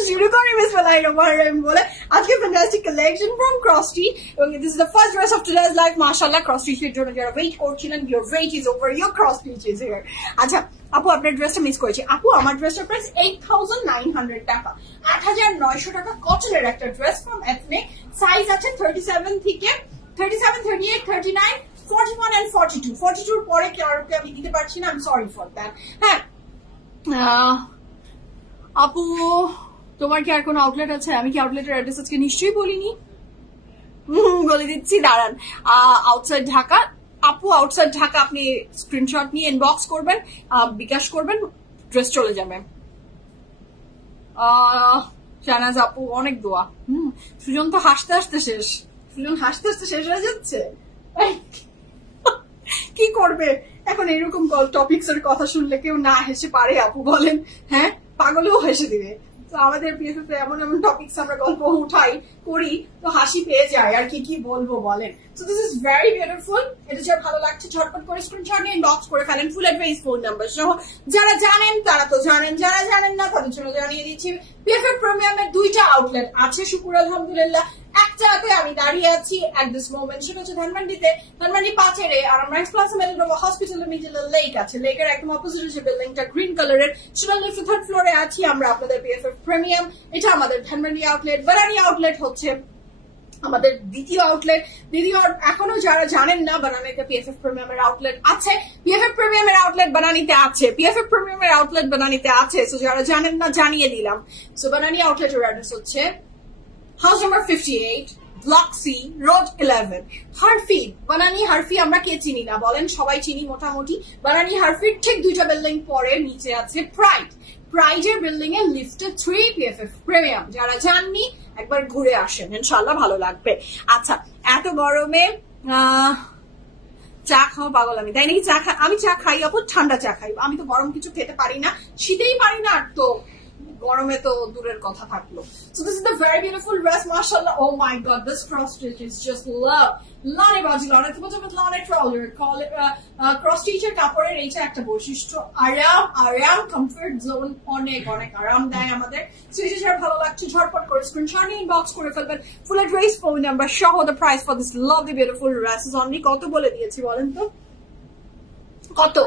শুরু করি বিসমিল্লাহির রহমানির রহিম বলে। আজকে fantastic collection from Cross Street এবং this is the first dress of today's life. মাশাআল্লাহ, ক্রস স্ট্রিটের জন্য যারা ওয়েট করছিলেন, your wait is over, your Cross Street is here. আচ্ছা আপু, আপনার ড্রেসটা মিস করেছি। আপু, আমার ড্রেসটার প্রাইস 8,900 টাকা, 8,900 টাকা। কটনের একটা ড্রেস ফ্রম এথনিক। সাইজ আছে 37 থেকে 37, 38, 39, 41 and 42। 42 এর পরে কারোকে আমি দিতে পারছি না, I am sorry for that. হ্যাঁ আপু, তোমার কি আর কোনো আউটলেট আছে? আমি কি আউটলেটের অ্যাড্রেস আজকে নিশ্চয়ই বলিনি, বলে দিচ্ছি, দাঁড়ান। আউটসাইড ঢাকা আপু আউটসাইড ঢাকা, আপনি স্ক্রিনশট নিয়ে ইনবক্স করবেন, বিকাশ করবেন, ড্রেস চলে যাবে। শাহনাজ আপু অনেক দোয়া। সুজন তো হাসতে হাসতে শেষ, সুজন হাসতে হাসতে শেষ হয়ে যাচ্ছে। কি করবে এখন এরকম টপিকস এর কথা শুনলে? কেউ না হেসে পারে আপু বলেন? হ্যাঁ, পাগলেও হেসে দিবে। তো আমাদের পিএফএফ এমন এমন টপিকস আমরা গল্প উঠাই করি তো হাসি পেয়ে যায়, আর কি বলবো বলেন। So this is very beautiful. এটা যার ভালো লাগছে ঝটপট করে স্ক্রিনশট নিয়ে ইনবক্স করে ফেলেন, ফুল অ্যাড্রেস, ফোন নাম্বার সহ। যারা জানেন তারা তো জানেন, যারা জানেন না তাদের জন্য জানিয়ে দিচ্ছি, পিএফএফ প্রিমিয়ামের 2টা আউটলেট আছে শুকুর আলহামদুলিল্লাহ। একটাতে আমি দাঁড়িয়ে আছি এট দিস মোমেন্ট, সেটা হচ্ছে ধানমন্ডিতে, ধানমন্ডি 5-এ আর ম্যাক্স প্লাজা মেলনোভা হসপিটালের মিডল লেক আছে। লেকের একদম অপোজিট যে বিল্ডিংটা গ্রিন কালারের, সেটা লিফট 3rd ফ্লোরে আছি আমরা, আপনাদের পিএফএফ প্রিমিয়াম। এটা আমাদের ধানমন্ডি আউটলেট। বানানি আউটলেট হচ্ছে আমাদের দ্বিতীয় আউটলেট। এখনো যারা জানেন না, বানানিতে পিএফএফ প্রিমিয়ামের আউটলেট আছে, পিএফএফ প্রিমিয়ামের আউটলেট বানানিতে আছে, পিএফএফ প্রিমিয়ামের আউটলেট বানানিতে আছে। সো যারা জানেন না জানিয়ে দিলাম। সো বানানি আউটলেটের অ্যাড্রেস হচ্ছে house number 58, block C, road 11, Harfi. Banani Harfi আমরা কে চিনি না বলেন? সবাই চিনি মোটামুটি। বানানি হারফির ঠিক 2টা বিল্ডিং পরে নিচে আছে প্রাইড। প্রাইডের বিল্ডিং এ লিফটে 3 পিএফএফ প্রিমিয়াম। যারা জাননি একবার ঘুরে আসেন, ইনশাআল্লাহ ভালো লাগবে। আচ্ছা, এত গরমে চা খাওয়া পাগল আমি, তাই নাকি? আমি চা খাই আপু, ঠান্ডা চা খাই। আমি তো গরম কিছু খেতে পারি না, শীতেই পারি না, আর তো গরমে তো দূরের কথা থাকলো। So this is the very beautiful dress, mashallah. Oh my god, this cross stitch is just love. লনে বাজি, লনে তো বলতে লনে ট্রাউজার, ক্রস স্টিচের কাপড়ের এইটা একটা বৈশিষ্ট্য, আরাম কমফর্ট জোন, অনেক অনেক আরাম দেয় আমাদের। সিরিজে যারা ভালো লাগছে ঝটপট করে স্ক্রিনশট নিয়ে ইনবক্স করে ফেলবেন, ফুল অ্যাড্রেস, ফোন নাম্বার সহ। The price for this lovely beautiful dress is only, কত বলে দিয়েছি বলেন তো? কত?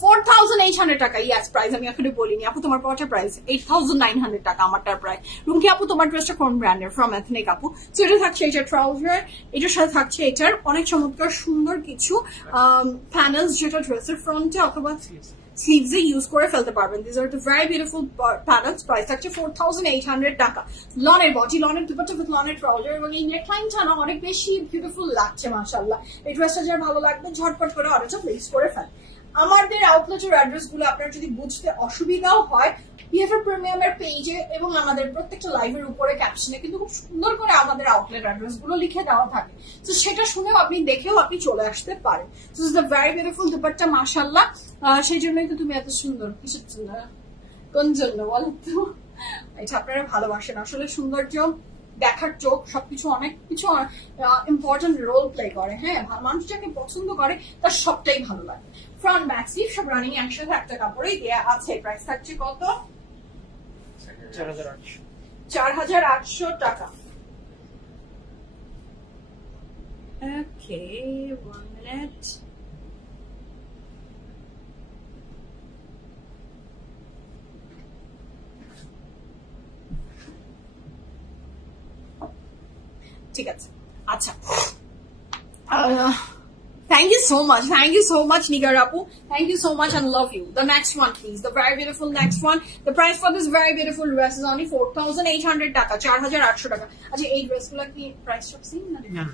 4,800 টাকা। ইয়াস, প্রাইস আমি এখনো বলিনি আপু। তোমার পড়াটার প্রাইস 8,900 টাকা, আমারটার প্রাইস। রুমকি আপু তোমার ড্রেসটা কোন ব্র্যান্ডের? ফ্রম এথনিক আপু। সো এটা থাকছে এটা ট্রাউজার, এটার সাথে থাকছে এটার অনেক চমৎকার সুন্দর কিছু প্যানেলস, যেটা ড্রেসের ফ্রন্টে অথবা স্লিভসে ইউজ করে ফেলতে পারবেন। This are the very beautiful panels. Price থাকছে 4,800 টাকা। লনের বডি, লনের দুপাট্টা উইথ লনের ট্রাউজার, এবং এই নেকলাইনটা না অনেক বেশি বিউটিফুল লাগছে মাশাআল্লাহ। এই ড্রেসটা যার ভালো লাগবে ঝটপট করে অর্ডারটা প্লেস করে ফেল। আমাদের আউটলেটের অ্যাড্রেস গুলো আপনার যদি বুঝতে অসুবিধাও হয়, পিএফএফ প্রিমিয়ামের পেজে এবং আমাদের প্রত্যেকটা লাইভের উপরে ক্যাপশনে কিন্তু খুব সুন্দর করে আমাদের আউটলেট অ্যাড্রেস গুলো লিখে দেওয়া থাকে। তো সেটা শুনেও আপনি দেখেও আপনি চলে আসতে পারেন। So is the very beautiful dupatta মাশাআল্লাহ। সেই জন্যই তো তুমি এত সুন্দর। কিসের জন্য? কোন জন্য বলো তো? এটা আপনারা ভালোবাসেন আসলে। সৌন্দর্য, দেখার চোখ, সবকিছু অনেক কিছু ইম্পর্টেন্ট রোল প্লে করে। হ্যাঁ, মানুষ যাকে পছন্দ করে তার সবটাই ভালো লাগে। ফ্রন্ট ব্যাক স্লিভ সব রানিং একসাথে একটা কাপড়েই দেয়া আছে। প্রাইস থাকছে কত? 4,800 টাকা। ওকে, 1 minute। ঠিক আছে, আচ্ছা। Thank you so much. Thank you so much, Nigar Apu. Thank you so much and love you. The next one, please. The very beautiful next one. The price for this very beautiful dress is only 4,800 taka. 4,800 taka. Acha, ei dress gula ki price shop same na?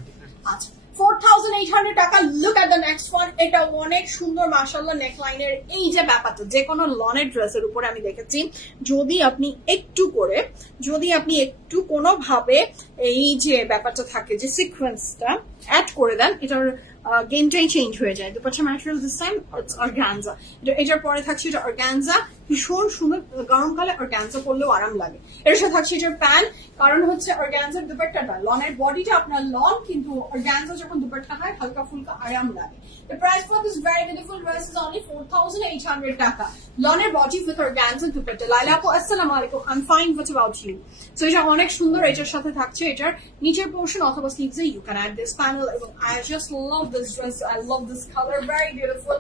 Acha, 4,800 টাকা। Look at the next one. এটা অনেক সুন্দর মাশাআল্লাহ। নেকলাইনের এই যে ব্যাপারটা, যে কোনো লনের ড্রেসের উপরে আমি দেখেছি, যদি আপনি একটু কোনোভাবে এই যে ব্যাপারটা থাকে, যে সিকোয়েন্সটা অ্যাড করে দেন, এটার গেমটাই চেঞ্জ হয়ে যায়। Dupatta material this time it's organza. এটার পরে থাকছে এটা অর্গানজা, ভীষণ সুন্দর। গরমকালে অর্গানজা পরলেও আরাম লাগে। এর সাথে থাকছে এটার প্যান, কারণ হচ্ছে অর্গানজার দুপাট্টাটা, লনের বডিটা আপনার লন, কিন্তু অর্গানজা যখন দুপাট্টা হয় হালকা ফুলকা আরাম লাগে। The price for this very beautiful dress is only 4,800 টাকা। লনের বডি উইথ অর্গানজা দুপাট্টা। লাইলা আপু আসসালামু আলাইকুম। I'm fine, what about you? So এটা অনেক সুন্দর। এটার সাথে থাকছে এটার নিচের পোর্শন অথবা স্লিভসে you can add this panel, এবং I just love this dress. I love this color, very beautiful,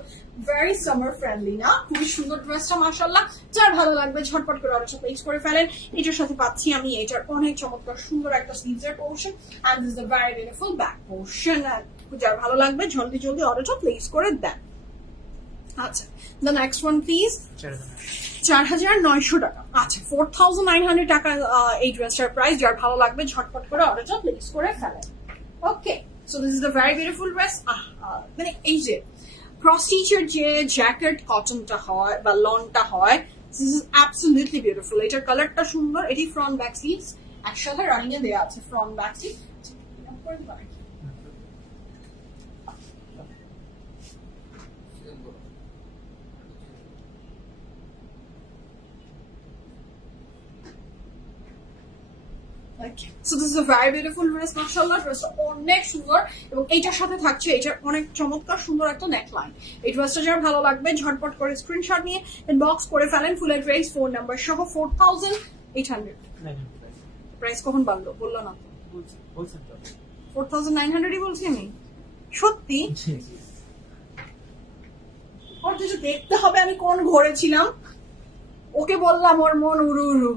very summer friendly না? খুবই সুন্দর ড্রেসটা মাশাআল্লাহ। যার ভালো লাগবে ঝটপট করে অর্ডারটা প্লেস করে ফেলেন। এটার সাথে পাচ্ছি আমি এটার অনেক চমৎকার সুন্দর একটা স্লিভসের portion, and this is the very beautiful back portion. যার ভালো লাগবে জলদি জলদি অর্ডারটা প্লেস করে দেন। আচ্ছা, the next one please। 4,900 টাকা। আচ্ছা, 4,900 টাকা এই ড্রেসটার প্রাইস। যার ভালো লাগবে ঝটপট করে অর্ডারটা প্লেস করে ফেলেন। Okay, so this is the very beautiful dress. মানে এই যে ক্রস স্টিচের যে জ্যাকেট কটনটা হয় বা লনটা হয়, দিস ইজ অ্যাবসলিউটলি বিউটিফুল। এটার কালারটা সুন্দর। এটি ফ্রন্ট ব্যাক স্লিভস একসাথে রানিং এ দেওয়া আছে, front back sleeve. Okay. So this is a very beautiful dress, mashallah. ড্রেসটা অনেক সুন্দর এবং এইটার সাথে থাকছে এটার অনেক চমৎকার সুন্দর একটা নেকলাইন। এই ড্রেসটা যার ভালো লাগবে ঝটপট করে স্ক্রিনশট নিয়ে ইনবক্স করে ফেলেন। ফুল অ্যাড্রেস, ফোন নাম্বার সহ 4800। প্রাইস কখন বাড়লো বললো না? 4900ই বলছি আমি। সত্যি? ওর কিছু দেখতে হবে আমি কোন ঘরে ছিলাম। ওকে বললাম ওর মন উড়ু উড়ু।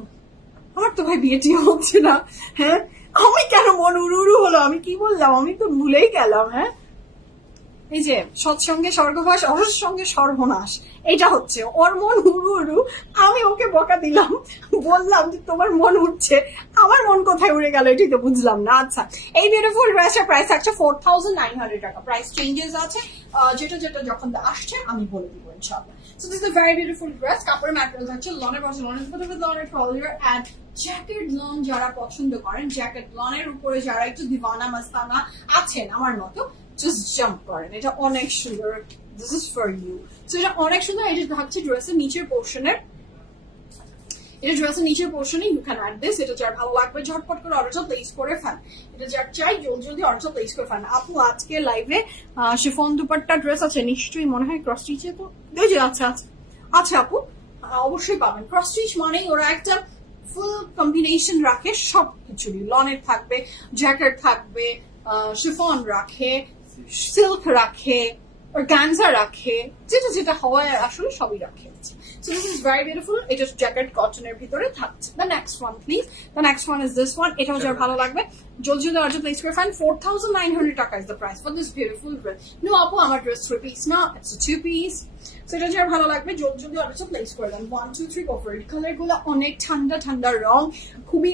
আমার তো ভাই বিয়ে টিয়ে হচ্ছে না। হ্যাঁ, আমি কেন মন উড়ু উড়ু হলো? আমি কি বললাম? আমি তো ভুলেই গেলাম। হ্যাঁ, এই যে সৎসঙ্গে স্বর্গবাস, অসৎসঙ্গে সর্বনাশ, এটা হচ্ছে ওর মন উড়ু উড়ু। আমি ওকে বকা দিলাম, বললাম যে তোমার মন উঠছে, আমার মন কোথায় উড়ে গেল এটাই তো বুঝলাম না। আচ্ছা, এই বিউটিফুল ড্রেসের প্রাইস আছে 4900 টাকা। প্রাইস চেঞ্জেস আছে, যেটা যেটা যখন আসছে আমি বলে দিব ইনশাআল্লাহ। So this is a very beautiful dress. কাপড়ের ম্যাটেরিয়াল হচ্ছে লনের বসে, লনের উপরে লনের ট্রাউজার এন্ড জ্যাকেট লন যারা পছন্দ করেন, জ্যাকেট লনের উপরে যারা একটু দিওয়ানা মাস্তানা আছেন আমার মতো, জাস্ট জাম্প করেন। এটা অনেক সুন্দর। This is for you. So এটা অনেক সুন্দর। এটা থাকছে ড্রেসের নিচের পোর্শনের, এটা ড্রেসের নিচের পোর্শনে ইউ ক্যান অ্যাড দিস। এটা যার ভালো লাগবে ঝটপট করে অর্ডারটা প্লেস করে ফেল। এটা যার চাই জলদি জলদি অর্ডারটা প্লেস করে ফেল। আপু আজকে লাইভে শিফন দুপাট্টা ড্রেস আছে নিশ্চয়ই, মনে হয় ক্রস স্টিচে তো ওই যে। আচ্ছা আচ্ছা আচ্ছা আপু অবশ্যই পাবেন। ক্রস স্টিচ মানেই ওরা একটা ফুল কম্বিনেশন রাখে সব কিছুরই। লনের থাকবে, জ্যাকেট থাকবে, শিফন রাখে, সিল্ক রাখে, অর্গানজা রাখে, যেটা যেটা হয় আসলে সবই রাখে। So this is very beautiful. এটা জ্যাকেট কটনের ভিতরে থাকছে। The next one please. The next one is this one. এটাও যার ভালো লাগবে জলদি জলদি অর্ডার প্লেস করে ফেন। 4900 টাকা is the price for this beautiful dress. No আপু আমার ড্রেস 3 piece না, it's a 2 piece. So এটা যার ভালো লাগবে জলদি জলদি অর্ডারটা প্লেস করে দেন। 1 2 3 go for it. কালার গুলো অনেক ঠান্ডা ঠান্ডা রং, খুবই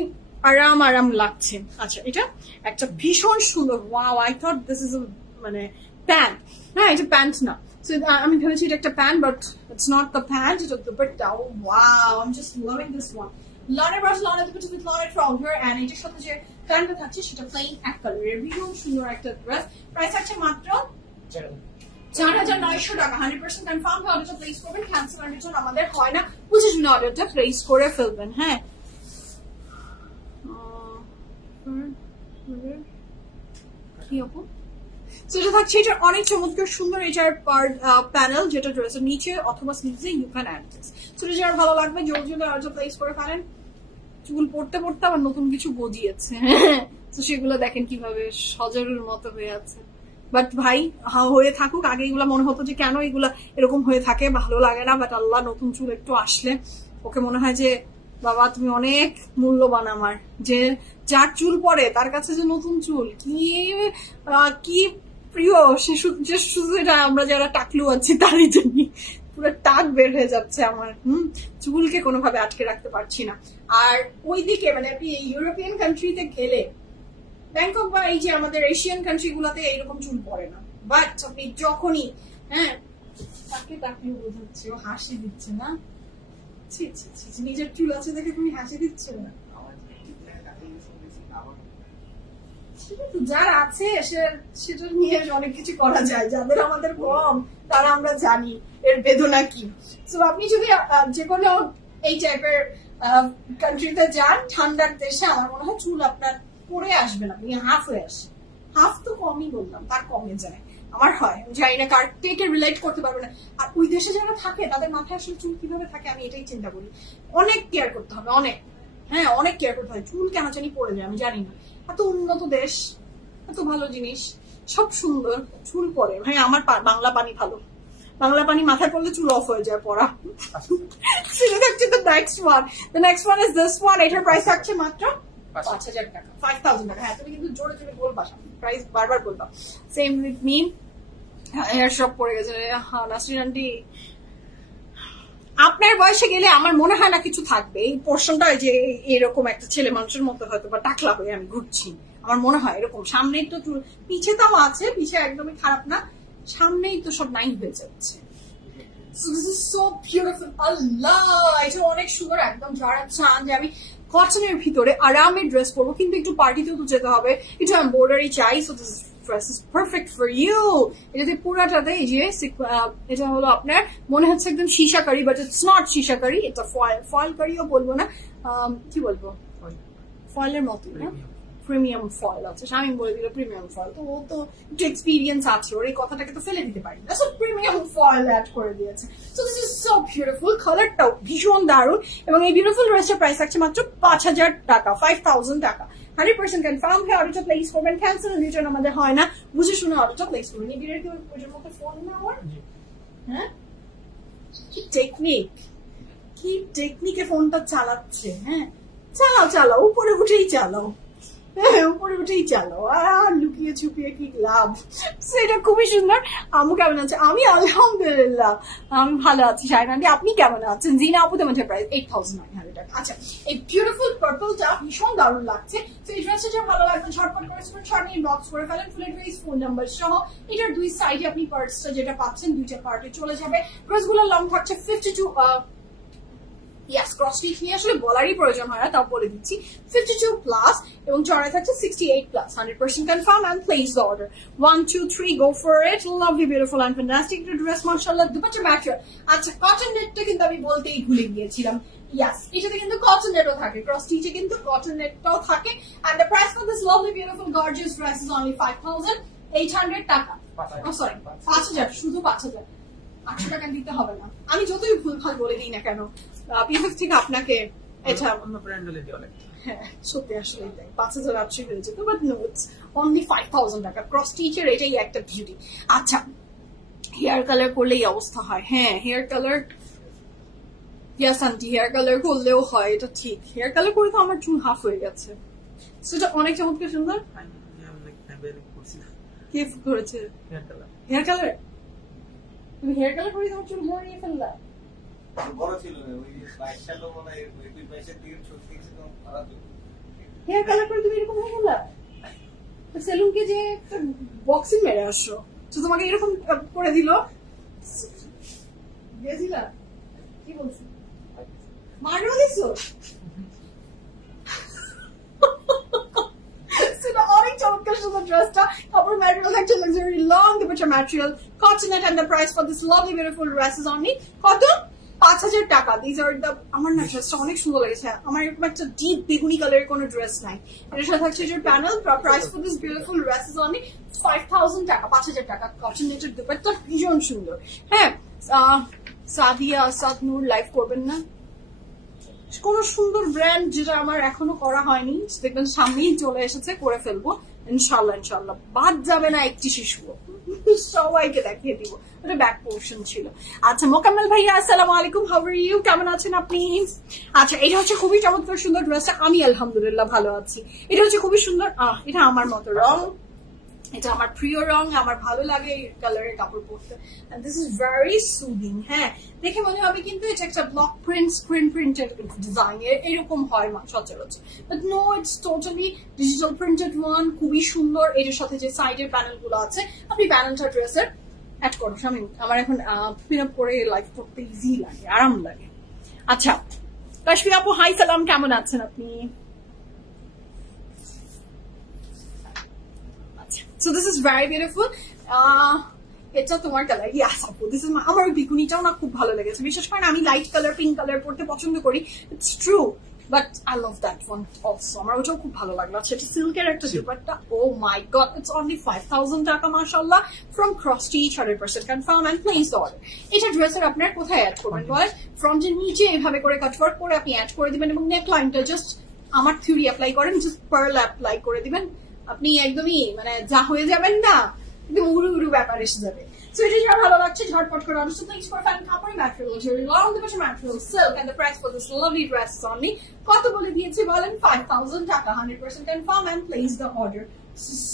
আরাম আরাম লাগছে। আচ্ছা, এটা একটা ভীষণ সুন্দর। Wow, I thought this is a মানে প্যান্ট। হ্যাঁ, এটা প্যান্ট না। So আমি ভেবেছি এটা একটা pant, but it's not the pant, it's the dupatta. Oh wow, I'm just loving this one. লনের ব্রাশ, লনের দুপাট্টা with লনের ট্রাউজার এন্ড এটার সাথে যে প্যান্টটা থাকছে সেটা প্লেন এক কালারের। ভীষণ সুন্দর একটা ড্রেস। প্রাইস আছে মাত্র 4900 টাকা। 100% কনফার্ম অর্ডারটা প্লেস করবেন। ক্যান্সেল অর্ডার জন্য আমাদের হয় না, বুঝে শুনে অর্ডারটা প্লেস করে ফেলবেন। হ্যাঁ, কি আপু যেটা থাকছে এটা অনেক চমৎকার সুন্দর। এটার প্যানেল যেটা ড্রেসের নিচে অথবা স্লিভসে ইউ ক্যান অ্যাড দিস। সো এটা যার ভালো লাগবে জলদি জলদি অর্ডার প্লেস করে ফেলেন। চুল পড়তে পড়তে আবার নতুন কিছু গজিয়েছে, তো সেগুলো দেখেন কিভাবে সজারুর মতো হয়ে আছে। বাট ভাই হয়ে থাকুক। আগে এগুলা মনে হতো যে কেন এগুলা এরকম হয়ে থাকে, ভালো লাগে না। বাট আল্লাহ নতুন চুল একটু আসলে ওকে মনে হয় যে বাবা তুমি অনেক মূল্যবান আমার, যে যার চুল পড়ে তার কাছে যে নতুন চুল কি প্রিয়। সে শুধু এটা আমরা যারা টাকলু আছি তারই জন্য পুরো টাক বের হয়ে যাচ্ছে আমার। চুলকে কোনোভাবে আটকে রাখতে পারছি না। আর ওইদিকে মানে আপনি ইউরোপিয়ান কান্ট্রিতে গেলে, ব্যাংকক বা এই যে আমাদের এশিয়ান কান্ট্রি গুলাতে এইরকম চুল পড়ে না। বাট আপনি যখনই তাকে টাকলু বোঝাচ্ছে, ও হাসি দিচ্ছে না, নিজের চুল আছে দেখে তুমি হাসি দিচ্ছে না। যার আছে সেটা নিয়ে অনেক কিছু করা যায়, যাদের আমাদের কম তারা আমরা জানি এর বেদনা কি। তো আপনি যদি যে কোনো এই টাইপের কান্ট্রিতে যান, ঠান্ডার দেশে, আমার মনে হয় চুল আপনার পরে আসবে না, আপনি হাফ হয়ে আসে। হাফ তো কমই বললাম, তার কমে যায় আমার হয়। জানি না কার কে রিলেট করতে পারবে না। আর ওই দেশে যারা থাকে তাদের মাথায় আসলে চুল কিভাবে থাকে আমি এটাই চিন্তা করি। অনেক কেয়ার করতে হবে, অনেক, হ্যাঁ অনেক কেয়ার করতে হয়। চুল কেন জানি পড়ে যায় আমি জানি না। এত উন্নত দেশ, এত ভালো জিনিস, সব সুন্দর, চুল পরে। ভাই আমার বাংলা পানি ভালো, বাংলা পানি মাথায় পড়লে চুল অফ হয়ে যায় পড়া। The next one is this one. এটার প্রাইস থাকছে মাত্র 5000 টাকা, 5000 টাকা। হ্যাঁ, তুমি কিন্তু জোরে জোরে বলবা, প্রাইস বারবার বলবা। সেম উইথ মি, এয়ার সব পড়ে গেছে। নাসরিন আন্টি, আপনার বয়সে গেলে আমার মনে হয় না কিছু থাকবে। এই পোর্শনটা যে এরকম একটা ছেলে মানুষের মতো হয়তো বা টাকলা হয়ে আমি ঘুরছি, আমার মনে হয় এরকম। সামনেই তো পিছে তাও আছে, পিছে একদমই খারাপ না, সামনেই তো সব নাই হয়ে যাচ্ছে। So this is so beautiful. আল্লাহ, এটা অনেক সুন্দর। একদম যারা চান যে আমি কটনের ভিতরে আরামের ড্রেস পরবো কিন্তু একটু পার্টিতেও তো যেতে হবে, একটু এমব্রয়ডারি চাই, so this dress is perfect for you. এটাতে পুরাটাতে এই যে এটা হলো আপনার মনে হচ্ছে একদম সীসা কারি, বাট ইটস নট সীসা কারি, এটা ফয়েল কারিও বলবো না, কি বলবো, ফয়েলের মতো না, প্রিমিয়াম ফয়েল আছে। আমি বলে দিল প্রিমিয়াম ফয়েল, তো ও তো একটু এক্সপিরিয়েন্স আছে, ওর এই কথাটাকে তো ফেলে দিতে পারি না, সো প্রিমিয়াম ফয়েল অ্যাড করে দিয়েছে। So this is so beautiful, কালারটাও ভীষণ দারুণ, এবং এই বিউটিফুল ড্রেসটার প্রাইস থাকছে মাত্র 5,000 টাকা, 5,000 টাকা। 100% কনফার্ম হয়ে অর্ডারটা প্লেস করবেন, ক্যান্সেল রিটার্ন আমাদের হয় না, বুঝে শুনে অর্ডারটা প্লেস করবেন। এই বিয়ের কি ওইটার মধ্যে ফোন না আমার, হ্যাঁ কি টেকনিক, কি টেকনিকে ফোনটা চালাচ্ছে। হ্যাঁ চালাও, উপরে উঠেই চালাও, উপরে উঠেই চালাও, আর লুকিয়ে ছুপিয়ে কি লাভ। সেটা খুবই সুন্দর। আমু কেমন আছে? আমি আলহামদুলিল্লাহ আমি ভালো আছি। শাইনাদি আপনি কেমন আছেন? জিনা আপু তোমার প্রাইস 8,900 টাকা। আচ্ছা, এই বিউটিফুল পার্পলটা ভীষণ দারুণ লাগছে। তো এই ড্রেসটা যা ভালো লাগবে ঝটপট করে স্ক্রিনশট নিয়ে ইনবক্স করে ফেলেন, ফুল অ্যাড্রেস, ফোন নাম্বার সহ। এটার দুই সাইডে আপনি পার্টসটা যেটা পাচ্ছেন দুইটা পার্টে চলে যাবে। ড্রেসগুলো লং থাকছে 52 ইয়াস, ক্রস স্টিচ নিয়ে আসলে বলারই প্রয়োজন হয় না, তাও বলে দিচ্ছি 52 প্লাস, এবং চড়াই থাকছে 68 plus. 100% confirm and place the order. 1 2 3 go for it. Lovely, beautiful and fantastic dress, মাশাআল্লাহ। দুপাট্টা ম্যাটেরিয়াল, আচ্ছা কটন নেটটা কিন্তু আমি বলতেই ভুলে গিয়েছিলাম। ইয়াস, এটাতে কিন্তু কটন নেটও থাকে, ক্রস স্টিচে কিন্তু কটন নেটটাও থাকে। and the price for this lovely, beautiful, gorgeous dress is only 5,800 টাকা। সরি 5,000, শুধু 5,000, 800 টাকা দিতে হবে না। আমি যতই ভুলভাল বলে দিই না কেন, পিএফএফ থেকে আপনাকে এটা অন্য ব্র্যান্ড হলে দিয়ে অনেক, হ্যাঁ সত্যি আসলে তাই, 5,800 হয়ে যেত, বাট নো, ইটস অনলি 5,000 টাকা। ক্রস স্টিচের এটাই একটা বিউটি। আচ্ছা, হেয়ার কালার করলে এই অবস্থা হয়। হ্যাঁ, হেয়ার কালার, ইয়াস আন্টি, হেয়ার কালার করলেও হয়, এটা ঠিক। হেয়ার কালার করে তো আমার চুল হাফ হয়ে গেছে, সেটা অনেক চমৎকার সুন্দর। কে করেছে হেয়ার কালার? তুমি হেয়ার কালার করে তোমার চুল বড় নিয়ে ফেললা? বড় ছিল না, ওই 22 সালে মনে হয় 22 দিন ছোট কিছু তো খারাপ। হেয়ার কালার করে তুমি এরকম হয়ে গেলা? সেলুনকে যে একটা বক্সিং মেরে আসছো, তো তোমাকে এরকম করে দিল, দিয়েছিলা? কি বলছো? মারও দিছো? অনেক চমৎকার সুন্দর ড্রেসটা। কাপড় ম্যাটেরিয়াল থাকছে luxury long dupatta material, cotton net, and the price for this lovely, beautiful dress is only কত? 5,000 টাকা। These are the, আমার না ড্রেসটা অনেক সুন্দর লেগেছে। আমার এরকম একটা ডিপ বেগুনি কালারের কোনো ড্রেস নাই। এর সাথে থাকছে যে panel. Price for this beautiful dress is only 5,000 টাকা, 5,000 টাকা। কটন নেটের দুপাট্টা ভীষণ সুন্দর। হ্যাঁ, সাদিয়া আসাদ নূর লাইভ করবেন না? কোন সুন্দর ব্র্যান্ড যেটা আমার এখনো করা হয়নি, দেখবেন সামনেই চলে এসেছে, করে ফেলবো ইনশাল্লাহ। ইনশাল্লাহ বাদ যাবে না একটি শিশু, সবাইকে দেখিয়ে দিব। ওটা ব্যাক পোর্শন ছিল। আচ্ছা, মোকাম্মেল ভাইয়া আসসালামু আলাইকুম, হাউ আর ইউ, কেমন আছেন আপনি? আচ্ছা, এটা হচ্ছে খুবই চমৎকার সুন্দর ড্রেসটা। আমি আলহামদুলিল্লাহ ভালো আছি। এটা হচ্ছে খুবই সুন্দর, এটা আমার মতো রং, এটা আমার প্রিয় রং, আমার ভালো লাগে এই কালারের কাপড় পরতে। and this is very soothing। হ্যাঁ, দেখে মনে হবে কিন্তু এটা একটা block print, screen printed design, এরকম হয় সচরাচর, but no, it's totally digital printed one. খুবই সুন্দর। এটার সাথে যে সাইডের প্যানেল গুলো আছে, আপনি প্যানেলটা ড্রেসের অ্যাড করো। আমি আমার এখন পিন আপ করে লাইফ করতে ইজি লাগে, আরাম লাগে। আচ্ছা, কাশ্মীর আপু হাই সালাম, কেমন আছেন আপনি? So this is very beautiful. এটা তোমার কালার? ইয়াস আপু, দিস ইজ আমার বিকুনিটাও না খুব ভালো লেগেছে। বিশেষ করে আমি লাইট কালার, পিঙ্ক কালার পড়তে পছন্দ করি, it's true, but I love that one also. আমার ওটাও খুব ভালো লাগলো। সেটা সিল্কের একটা দুপাট্টা। ও মাই গড, ইটস অনলি 5,000 টাকা, মাশাআল্লাহ, from cross stitch, 100% confirm and place the order. এটা ড্রেসের আপনার কোথায় অ্যাড করবেন বল? ফ্রন্টের নিচে এভাবে করে কাটওয়ার্ক করে আপনি অ্যাড করে দিবেন, এবং নেক লাইনটা জাস্ট আমার থিওরি অ্যাপ্লাই করেন, জাস্ট পার্ল অ্যাপ্লাই করে দিবেন। আপনি একদমই মানে যা হয়ে যাবেন না, একদম উড়ু উড়ু ব্যাপার এসে যাবে। সো এটা যারা ভালো লাগছে ঝটপট করে অর্ডার করতে ইউজ করে ফেলেন। কাপড় material, long dupatta material, silk, and the price for this lovely dress is only কত বলে দিয়েছি বলেন? 5,000 টাকা, 100% confirm and place the order.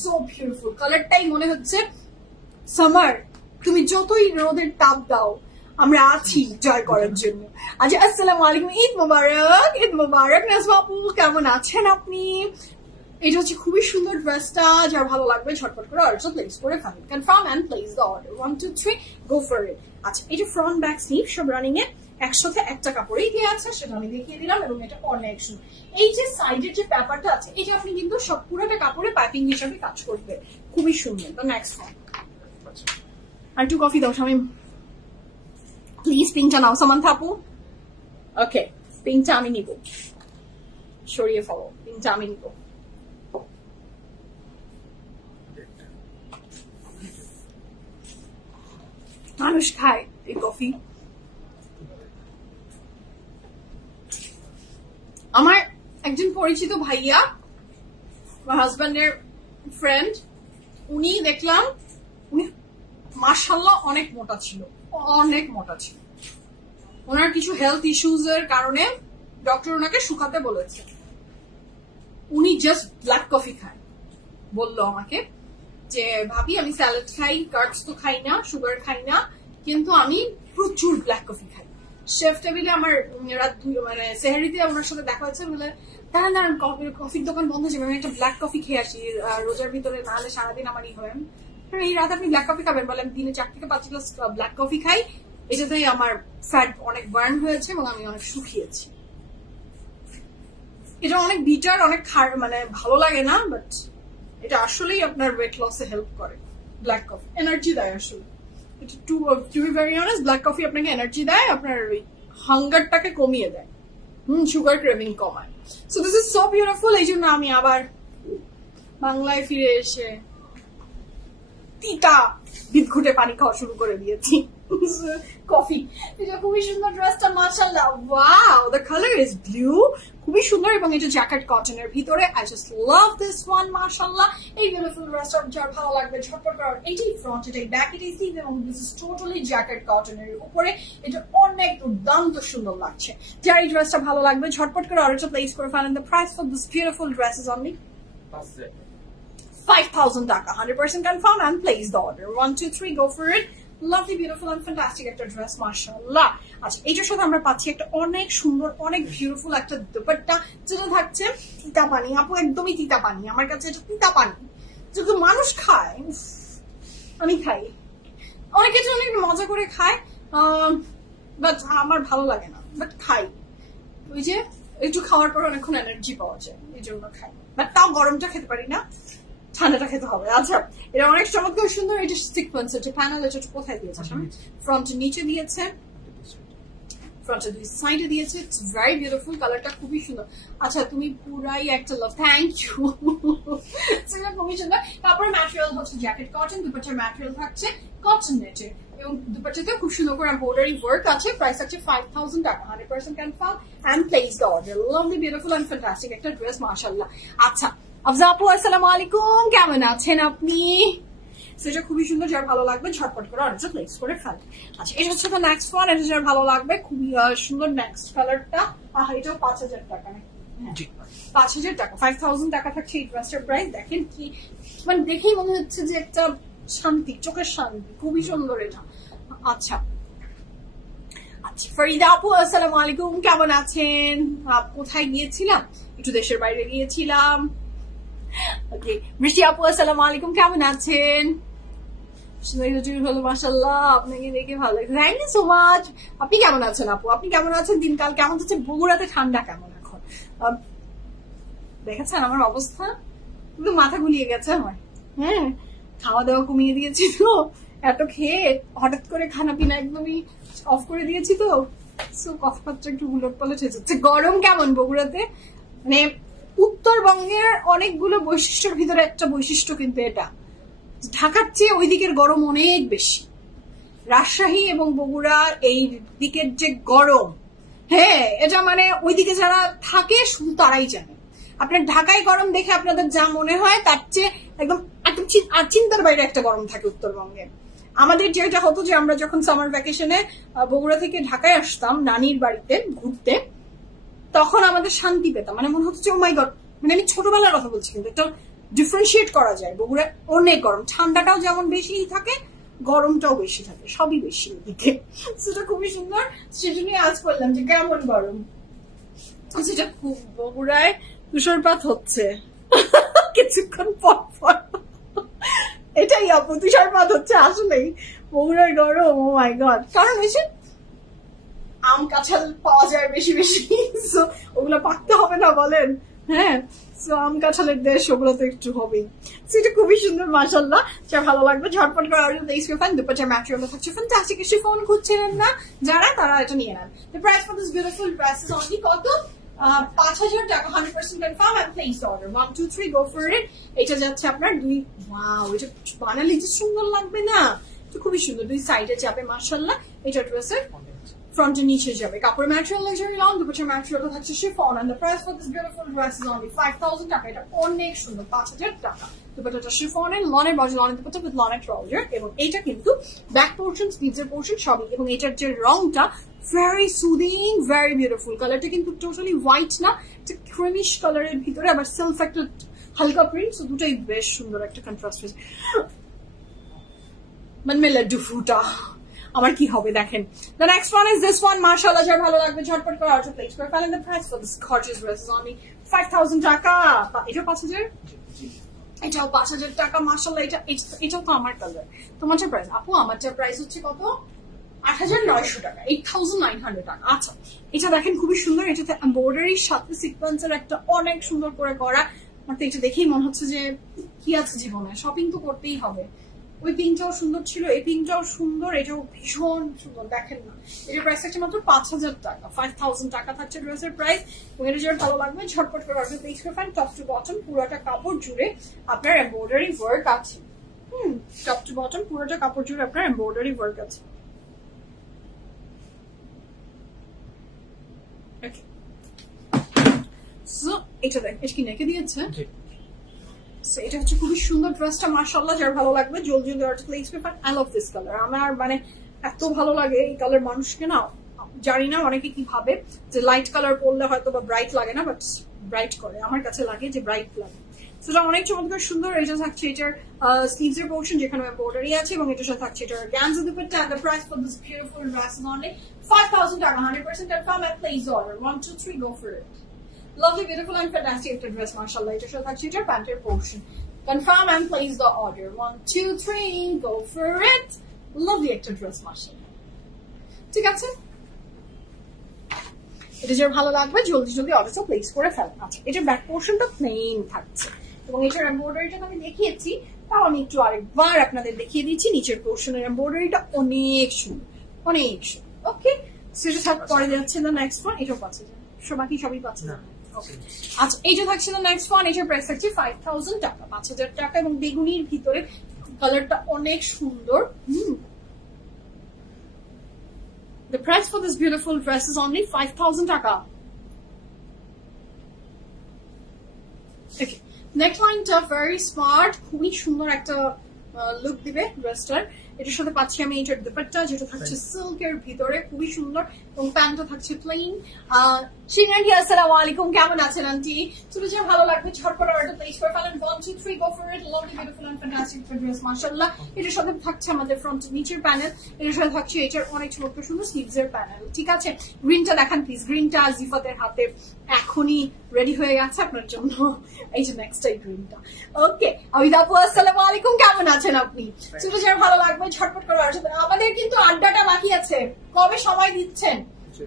So beautiful, কালারটাই মনে হচ্ছে সামার। তুমি যতই রোদের তাপ দাও, আমরা আছি জয় করার জন্য। আচ্ছা, আসসালামু আলাইকুম, ঈদ মোবারক, ঈদ মোবারক। নাজমা আপু কেমন আছেন আপনি? এটা হচ্ছে খুবই সুন্দর ড্রেসটা, যার ভালো লাগবে ঝটপট করে অর্ডারটা প্লেস করে ফেলুন, confirm and place the order 1 2 3 go for it. আচ্ছা, এটা ফ্রন্ট ব্যাক স্লিভ সব রানিং এ একসাথে একটা কাপড়েই দিয়ে আছে, সেটা আমি দেখিয়ে দিলাম, এবং এটা অনেক সুন্দর। এই যে সাইডের যে ব্যাপারটা আছে, এই যে আপনি কিন্তু সব পুরোটা কাপড়ে পাইপিং হিসাবে কাজ করবে, খুবই সুন্দর। তো নেক্সট ওয়ান, আর একটু কফি দাও শামিম প্লিজ। পিঙ্কটা নাও সামান্থা আপু। ওকে, পিঙ্কটা আমি নিব, সরিয়ে ফেলো, পিঙ্কটা আমি নিব। মানুষ খায় এই কফি। আমার একজন পরিচিত ভাইয়া, আমার হাজব্যান্ডের ফ্রেন্ড, উনি দেখলাম উনি মাশাআল্লাহ অনেক মোটা ছিল, অনেক মোটা ছিল। ওনার কিছু হেলথ ইস্যুজ এর কারণে ডক্টর ওনাকে শুকাতে বলেছে। উনি জাস্ট ব্ল্যাক কফি খায়। বললো আমাকে যে ভাবি আমি স্যালাড খাই, কার্বস তো খাই না, সুগার খাই না, কিন্তু আমি প্রচুর ব্ল্যাক কফি খাই। শেফ টেবিলে আমার রাত মানে সেহারিতে ওনার সাথে দেখা হয়েছে, বলে দাঁড়ান দাঁড়ান কফির দোকান বন্ধ হয়েছে, আমি একটা ব্ল্যাক কফি খেয়ে আসি রোজার ভিতরে, না হলে সারাদিন আমার ই হয়। এই রাত আপনি ব্ল্যাক কফি খাবেন? বলে আমি দিনে 4 থেকে 5 গ্লাস ব্ল্যাক কফি খাই, এটাতেই আমার ফ্যাট অনেক বার্ন হয়েছে এবং আমি অনেক শুকিয়েছি। এটা অনেক বিটার, অনেক মানে ভালো লাগে না, বাট এটা আসলেই আপনার ওয়েট লসে হেল্প করে। ব্ল্যাক কফি এনার্জি দেয় আসলে। To be very honest, black coffee আপনাকে এনার্জি দেয়, আপনার ওই হাঙ্গারটাকে কমিয়ে দেয়, সুগার ক্রেভিং কমায়। So this is so beautiful. এই জন্য আমি আবার বাংলায় ফিরে এসে তিতা বিদঘুটে পানি খাওয়া শুরু করে দিয়েছি। কফি, এটা খুবই সুন্দর ড্রেসটা, মাশাআল্লাহ। Wow, the colour is blue, খুবই সুন্দর, এবং এটা জ্যাকেট কটনের ভিতরে। I just love this one, মাশাআল্লাহ। এই বিউটিফুল ড্রেসটা যার ভালো লাগবে ঝটপট করে, এইটাই ফ্রন্ট, এটাই ব্যাক, এটাই স্লিভ, এবং দিস ইজ টোটালি জ্যাকেট কটনের উপরে। এটা অনেক দুর্দান্ত সুন্দর লাগছে। যার এই ড্রেসটা ভালো লাগবে ঝটপট করে অর্ডারটা প্লেস করে ফেলেন। The price for this beautiful dress is only 5,000 টাকা, 100% confirm and place the order. 1 2 3 go for it. Lovely, beautiful and fantastic একটা ড্রেস, মাশাআল্লাহ। আচ্ছা, এইটার সাথে আমরা পাচ্ছি একটা অনেক সুন্দর, অনেক বিউটিফুল একটা দুপাট্টা, যেটা থাকছে তিতা পানি। আপু একদমই তিতা পানি, আমার কাছে এটা তিতা পানি, যেহেতু মানুষ খায়, আমি খাই, অনেকে অনেক মজা করে খায়, বাট আমার ভালো লাগে না, বাট খাই। ওই যে একটু খাওয়ার পর অনেকক্ষণ এনার্জি পাওয়া যায়, এই জন্য খাই, বাট তাও গরমটা খেতে পারি না, ঠান্ডাটা খেতে হবে। আচ্ছা, এটা অনেক চমৎকার সুন্দর। এটা সিকোয়েন্স, এটা প্যানেল, এটা কোথায় দিয়েছে? ফ্রন্টে নিচে দিয়েছে, ফ্রন্টে দুই সাইডে দিয়েছে। ইটস ভেরি বিউটিফুল, কালারটা খুবই সুন্দর। আচ্ছা, তুমি পুরাই একটা লাভ, থ্যাংক ইউ। সেটা খুবই সুন্দর। তারপরে ম্যাটেরিয়াল হচ্ছে জ্যাকেট কটন, দুপাট্টার ম্যাটেরিয়াল থাকছে কটন নেটের, এবং দুপাট্টাতে খুব সুন্দর করে এমব্রয়ডারি ওয়ার্ক আছে। প্রাইস আছে 5,000 টাকা, 100% confirm and place the order. Lovely, beautiful and fantastic একটা ড্রেস, মাশাআল্লাহ। আচ্ছা আফজা আপু, আসসালামু আলাইকুম, কেমন আছেন আপনি? সেটা খুবই সুন্দর, যার ভালো লাগবে ঝটপট করে অর্ডারটা প্লেস করে ফেলেন। আচ্ছা, এটা হচ্ছে তো নেক্সট ওয়ান, এটা যার ভালো লাগবে, খুবই সুন্দর নেক্সট কালারটা। এটাও 5,000 টাকা, 5,000 টাকা, 5,000 টাকা থাকছে এই ড্রেসটার প্রাইস। দেখেন কি মানে, দেখেই মনে হচ্ছে যে একটা শান্তি, চোখের শান্তি, খুবই সুন্দর এটা। আচ্ছা আচ্ছা, ফরিদা আপু আসসালামু আলাইকুম, কেমন আছেন? কোথায় গিয়েছিলাম? একটু দেশের বাইরে গিয়েছিলাম। ওকে, বৃষ্টি আপু আসসালামু আলাইকুম, কেমন আছেন? হলো মাশাআল্লাহ, আপনাকে দেখে ভালো লাগছে, থ্যাংক ইউ সো মাচ। আপনি কেমন আছেন আপু? আপনি কেমন আছেন? দিনকাল কেমন হচ্ছে? বগুড়াতে ঠান্ডা কেমন এখন? দেখেছেন আমার অবস্থা, কিন্তু মাথা গুলিয়ে গেছে আমার। হ্যাঁ, খাওয়া দাওয়া কমিয়ে দিয়েছি তো, এত খেয়ে হঠাৎ করে খানা পিনা একদমই অফ করে দিয়েছি তো, সো কথাবার্তা একটু উলট পালট হয়ে যাচ্ছে। গরম কেমন বগুড়াতে? মানে উত্তরবঙ্গের অনেকগুলো বৈশিষ্ট্যের ভিতরে একটা বৈশিষ্ট্য কিন্তু এটা, ঢাকার চেয়ে ওই দিকের গরম অনেক বেশি। রাজশাহী এবং বগুড়া এই দিকের যে গরম, হ্যাঁ, এটা মানে ওইদিকে যারা থাকে শুধু তারাই জানে। আপনার ঢাকায় গরম দেখে আপনাদের যা মনে হয় তার চেয়ে একদম একদম চিন্তার বাইরে একটা গরম থাকে উত্তরবঙ্গে। আমাদের যেটা হতো যে আমরা যখন সামার ভ্যাকেশনে বগুড়া থেকে ঢাকায় আসতাম নানির বাড়িতে ঘুরতে, তখন আমাদের শান্তি পেতাম, মানে মনে হচ্ছে ও মাই গড, মানে আমি ছোটবেলার কথা বলছি, কিন্তু একটা ডিফারেন্সিয়েট করা যায়। বগুড়া অনেক গরম, ঠান্ডাটাও যেমন বেশি থাকে, গরমটাও বেশি থাকে, সবই বেশি ওদিকে। সেটা খুবই সুন্দর, সেজন্যই আজ বললাম যে কেমন গরম। সেটা খুব বগুড়ায় তুষারপাত হচ্ছে। কিছুক্ষণ পর এটাই আপু তুষারপাত হচ্ছে আসলেই বগুড়ার গরম। ও মাই গড, কারণ এই যে আম কাঁঠাল পাওয়া যায় বেশি বেশি, সো ওগুলো পাকতে হবে না বলেন। হ্যাঁ, সো আম কাঁঠালের দেশ, ওগুলো তো একটু হবেই। সেটা খুবই সুন্দর মাশাআল্লাহ, যা ভালো লাগবে ঝটপট করে অর্ডার দিয়ে স্ক্রিন দুপাটা ম্যাটেরিয়াল থাকছে ফ্যান্টাস্টিক। শিফন খুঁজছিলেন না যারা, তারা এটা নিয়ে নেন। The price for this beautiful dress is only কত? 5,000 টাকা। 100% confirm and place order. 1 2 3 go for it. এটা যাচ্ছে আপনার দুই, ওয়াও এটা বানালি যে সুন্দর লাগবে না, তো খুবই সুন্দর, দুই সাইডে যাবে মাশাআল্লাহ। এটা ড্রেসের front and niche যাবে। কাপড় ম্যাটেরিয়াল লাক্সারি লং, দুপাশে ম্যাটেরিয়াল থাকছে chiffon and the price for this beautiful dress is only 5,000 টাকা। এটা অনেক সুন্দর, 5,000 টাকা। দুপাটাটা শিফন এর লনের বাজু, লনের দুপাটা উইথ লনের ট্রাউজার, এবং এটা কিন্তু ব্যাক পোর্শন, স্লিভসের পোর্শন সবই। এবং এটার যে রংটা ভেরি সুদিং, ভেরি বিউটিফুল। কালারটা কিন্তু টোটালি হোয়াইট না, এটা ক্রিমিশ কালারের ভিতরে আবার সেলফ একটা হালকা প্রিন্ট, সো দুটাই বেশ সুন্দর একটা কন্ট্রাস্ট হয়েছে। মন মে লাড্ডু ফুটা, আমার কি হবে দেখেন। The next one is this one, মাশাআল্লাহ, যার ভালো লাগবে ঝটপট করে অর্ডার প্লেস করে ফেলেন। The price for this gorgeous dress is only 5,000 টাকা। এটা 5,000, এটাও 5,000 টাকা মাশাআল্লাহ। এটাও তো আমার কালার। তোমারটা প্রাইস আপু, আমারটা প্রাইস হচ্ছে কত? 8,900 টাকা, 8,900 টাকা। আচ্ছা, এটা দেখেন খুবই সুন্দর, এটাতে এমব্রয়ডারির সাথে সিকোয়েন্সের একটা অনেক সুন্দর করে করা। আমার তো এটা দেখেই মনে হচ্ছে যে কি আছে জীবনে, শপিং তো করতেই হবে। ওই পিঙ্কটাও সুন্দর ছিল, এই পিঙ্কটাও সুন্দর, এটাও ভীষণ সুন্দর। দেখেন না, এটার প্রাইস থাকছে মাত্র 5,000 টাকা। 5,000 টাকা থাকছে ড্রেসের প্রাইস। এবং এটা যার ভালো লাগবে ঝটপট করে অর্ডার প্লেস করে ফেলেন। টপ টু বটম পুরোটা কাপড় জুড়ে আপনার এমব্রয়ডারি ওয়ার্ক আছে। টপ টু বটম পুরোটা কাপড় জুড়ে আপনার এমব্রয়ডারি ওয়ার্ক আছে। এটা দেখ, এটা কি নেকে দিয়েছে। এটা হচ্ছে খুবই সুন্দর ড্রেসটা মাশাআল্লাহ, যার ভালো লাগবে জলদি জলদি অর্ডার প্লেস করে ফেলেন। আই লাভ দিস কালার, আমার মানে এত ভালো লাগে এই কালার। মানুষকে না, জানি না অনেকে কি ভাবে যে লাইট কালার পরলে হয়তো বা ব্রাইট লাগে না, বাট ব্রাইট করে, আমার কাছে লাগে যে ব্রাইট লাগে। সেটা অনেক চমৎকার সুন্দর। এটা থাকছে এটার স্লিভস এর পোর্শন, যেখানে এমব্রয়ডারি আছে, এবং এটার সাথে থাকছে এটার organza dupatta. and the price for this beautiful dress is only 5,000 টাকা। 100% confirm and place order. 1 2 3 go for it. Lovely, beautiful and fantastic একটা ড্রেস মাশাআল্লাহ। এটার সাথে থাকছে এটার প্যান্টের portion. Confirm and place the order. 1 2 3 go for it. Lovely একটা dress মাশাআল্লাহ, ঠিক আছে। এটা যার ভালো লাগবে জলদি জলদি অর্ডারটা প্লেস করে ফেলেন। আচ্ছা, এটার ব্যাক পোর্শনটা প্লেন থাকছে, এবং এটার এমব্রয়ডারিটা আমি দেখিয়েছি, তাও আমি একটু আরেকবার আপনাদের দেখিয়ে দিচ্ছি। নিচের পোর্শনের এমব্রয়ডারিটা অনেক সুন্দর, অনেক সুন্দর। ওকে, সেটা থাকতে পরে যাচ্ছে না নেক্সট ওয়ান। এটাও পাচ্ছে বাকি সবই পাচ্ছে না। আচ্ছা, এইটা থাকছে না নেক্সট ওয়ান। এটার প্রাইস থাকছে 5,000 টাকা, 5,000 টাকা। এবং বেগুনির ভিতরে কালারটা অনেক সুন্দর। The price for this beautiful dress is only 5,000 টাকা। Okay, নেকলাইনটা ভেরি স্মার্ট, খুবই সুন্দর একটা লুক দিবে ড্রেসটার। এটার সাথে পাচ্ছি আমি এটার দুপাট্টা, যেটা থাকছে সিল্কের ভিতরে, খুবই সুন্দর, এবং প্যান্টটা থাকছে প্লেন। শিরান্টি, আসসালামু আলাইকুম, কেমন আছেন আন্টি? চলে যা ভালো লাগবে ঝটপট অর্ডার প্লেস করে ফেলেন। 1 2 3 go for it. Lovely, beautiful and fantastic dress মাশাআল্লাহ। এটার সাথে থাকছে আমাদের ফ্রন্ট নিচের প্যানেল, এটার সাথে থাকছে এটার অনেক চমৎকার সুন্দর স্লিভস এর প্যানেল, ঠিক আছে। গ্রিনটা দেখান প্লিজ, গ্রিনটা জিফাতের হাতে এখনই রেডি হয়ে গেছে আপনার জন্য। এই যে নেক্সট এই গ্রিনটা। ওকে, আবিদ আপু, আসসালামু আলাইকুম, কেমন আছেন আপনি? চলে যা ভালো লাগবে ঝটপট করে আসবে। আমাদের কিন্তু আড্ডাটা বাকি আছে, কবে সময় দিচ্ছেন?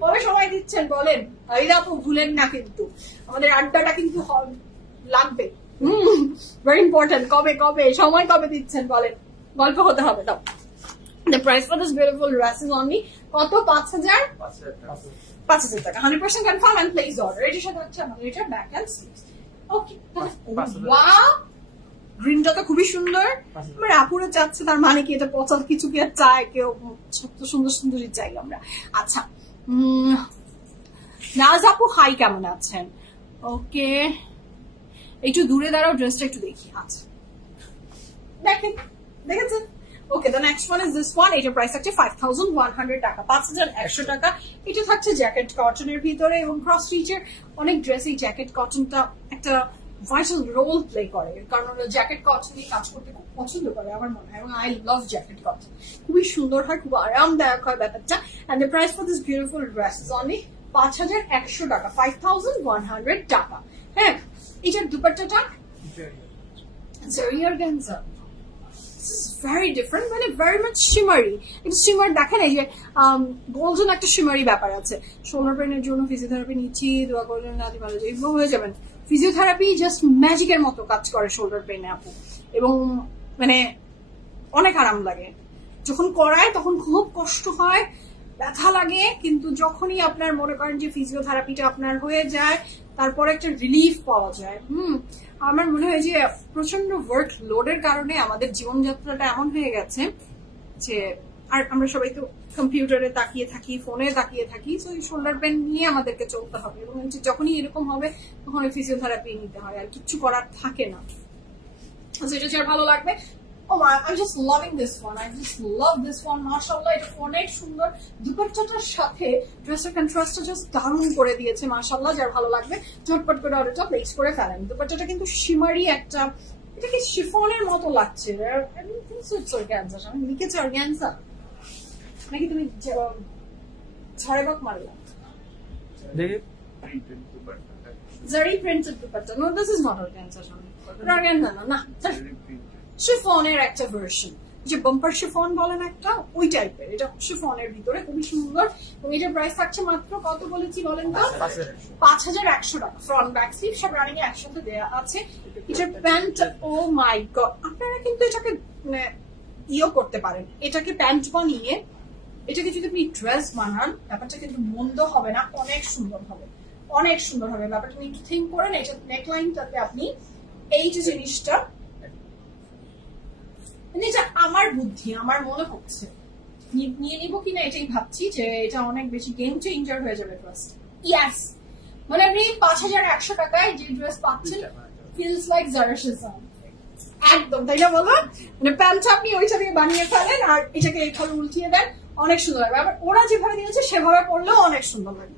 কবে সময় দিচ্ছেন বলেন? আবিদ আপু ভুলেন না, কিন্তু আমাদের আড্ডাটা কিন্তু লাগবে, ভেরি ইম্পর্টেন্ট। কবে কবে সময় কবে দিচ্ছেন বলেন, গল্প হতে হবে। দাও। The price for this beautiful dress is only কত? 5,000 টাকা। 100% confirm and place order. এটার সাথে হচ্ছে আমাদের এটা ব্যাক এন্ড স্লিভস। ওকে, ওয়াও, গ্রিনটা তো খুবই সুন্দর। আমার আপুরে চাচ্ছে, তার মানে কি এটা পছন্দ কিছু কি আর চায় কেউ? ছোট্ট সুন্দর সুন্দরই চাই আমরা। আচ্ছা, নাজ আপু হাই, কেমন আছেন? ওকে, একটু দূরে দাঁড়াও, ড্রেসটা একটু দেখি। আচ্ছা, দেখেন, দেখেছেন? ওকে, the next one is this one. এটার প্রাইস থাকছে 5,100 টাকা, 5,100 টাকা। এটা থাকছে জ্যাকেট কটনের ভিতরে, এবং ক্রস স্টিচের অনেক ড্রেস এই জ্যাকেট কটনটা একটা ভাইটাল রোল প্লে করে, কারণ ওরা জ্যাকেট কটনে কাজ করতে খুব পছন্দ করে আমার মনে হয়, এবং আই লাভ জ্যাকেট কটন। খুবই সুন্দর হয়, খুব আরামদায়ক হয় ব্যাপারটা। and the price for this beautiful dress is only 5,100 টাকা, 5,100 টাকা। হ্যাঁ, এটার দুপাট্টাটা জারি অর্গানজা, ভেরি ডিফারেন্ট, মানে ভেরি মাচ শিমারি। এটা শিমার দেখেন, এই যে গোল্ডেন একটা শিমারি ব্যাপার আছে। শোল্ডার পেনের জন্য ফিজিওথেরাপি নিচ্ছি, দোয়া করলেন আদি ভালো যাই হয়ে যাবেন। ফিজিওথেরাপি জাস্ট ম্যাজিকের মতো কাজ করে শোল্ডার পেনে আপু, এবং মানে অনেক আরাম লাগে। যখন করায় তখন খুব কষ্ট হয়, ব্যথা লাগে, কিন্তু যখনই আপনার মনে করেন যে ফিজিওথেরাপিটা আপনার হয়ে যায়, তারপর একটা রিলিফ পাওয়া যায়। আমার মনে হয় যে প্রচন্ড ওয়ার্ক লোডের কারণে আমাদের জীবনযাত্রাটা এমন হয়ে গেছে যে, আর আমরা সবাই তো কম্পিউটারে তাকিয়ে থাকি, ফোনে তাকিয়ে থাকি, তো এই শোল্ডার পেন নিয়ে আমাদেরকে চলতে হবে, এবং যখনই এরকম হবে তখন ফিজিওথেরাপি নিতে হয়, আর কিছু করার থাকে না। যেটা যার ভালো লাগবে। Oh, I'm just loving this one. I just love this one. মাশাআল্লাহ, এটা অনেক সুন্দর। দুপাট্টাটার সাথে ড্রেসের কন্ট্রাস্টটা জাস্ট দারুণ করে দিয়েছে মাশাআল্লাহ। যার ভালো লাগবে ঝটপট করে অর্ডারটা প্লেস করে ফেলেন। দুপাট্টাটা কিন্তু শিমারি একটা, এটা কি শিফনের মতো লাগছে। আমি লিখেছি অর্গানজা, নাকি তুমি ঝাড়েবাক মারলা? জারি printed dupatta. No, this is not organza. Organza না, শিফনের একটা ভার্সন, যে বাম্পার শিফন বলেন একটা, ওই টাইপের। এটা শিফনের ভিতরে খুবই সুন্দর, এবং এটার প্রাইস থাকছে মাত্র কত বলেছি বলেন তো? 5100 টাকা। ফ্রন্ট ব্যাক স্লিভ সব রানিং এ একসাথে দেওয়া আছে। এটার প্যান্ট, ও মাই গড, আপনারা কিন্তু এটাকে মানে ইও করতে পারেন, এটাকে প্যান্ট বানিয়ে এটাকে যদি আপনি ড্রেস বানান, ব্যাপারটা কিন্তু মন্দ হবে না, অনেক সুন্দর হবে, অনেক সুন্দর হবে। ব্যাপারটা আপনি একটু থিঙ্ক করেন, এটা নেকলাইনটাতে আপনি এই যে জিনিসটা, এটা আমার বুদ্ধি, আমার মনে হচ্ছে নিয়ে নিবো কিনা এটাই ভাবছি, যে এটা অনেক বেশি গেম চেঞ্জার হয়ে যাবে ড্রেস। ইয়াস, মানে আপনি 5100 টাকায় যে ড্রেস পাচ্ছেন, ফিলস লাইক জারাশিজম একদম, তাই না বলো? মানে প্যান্টটা আপনি ওইটা দিয়ে বানিয়ে ফেলেন আর এটাকে এইভাবে উল্টিয়ে দেন, অনেক সুন্দর লাগবে। আবার ওরা যেভাবে দিয়েছে সেভাবে পরলেও অনেক সুন্দর লাগবে।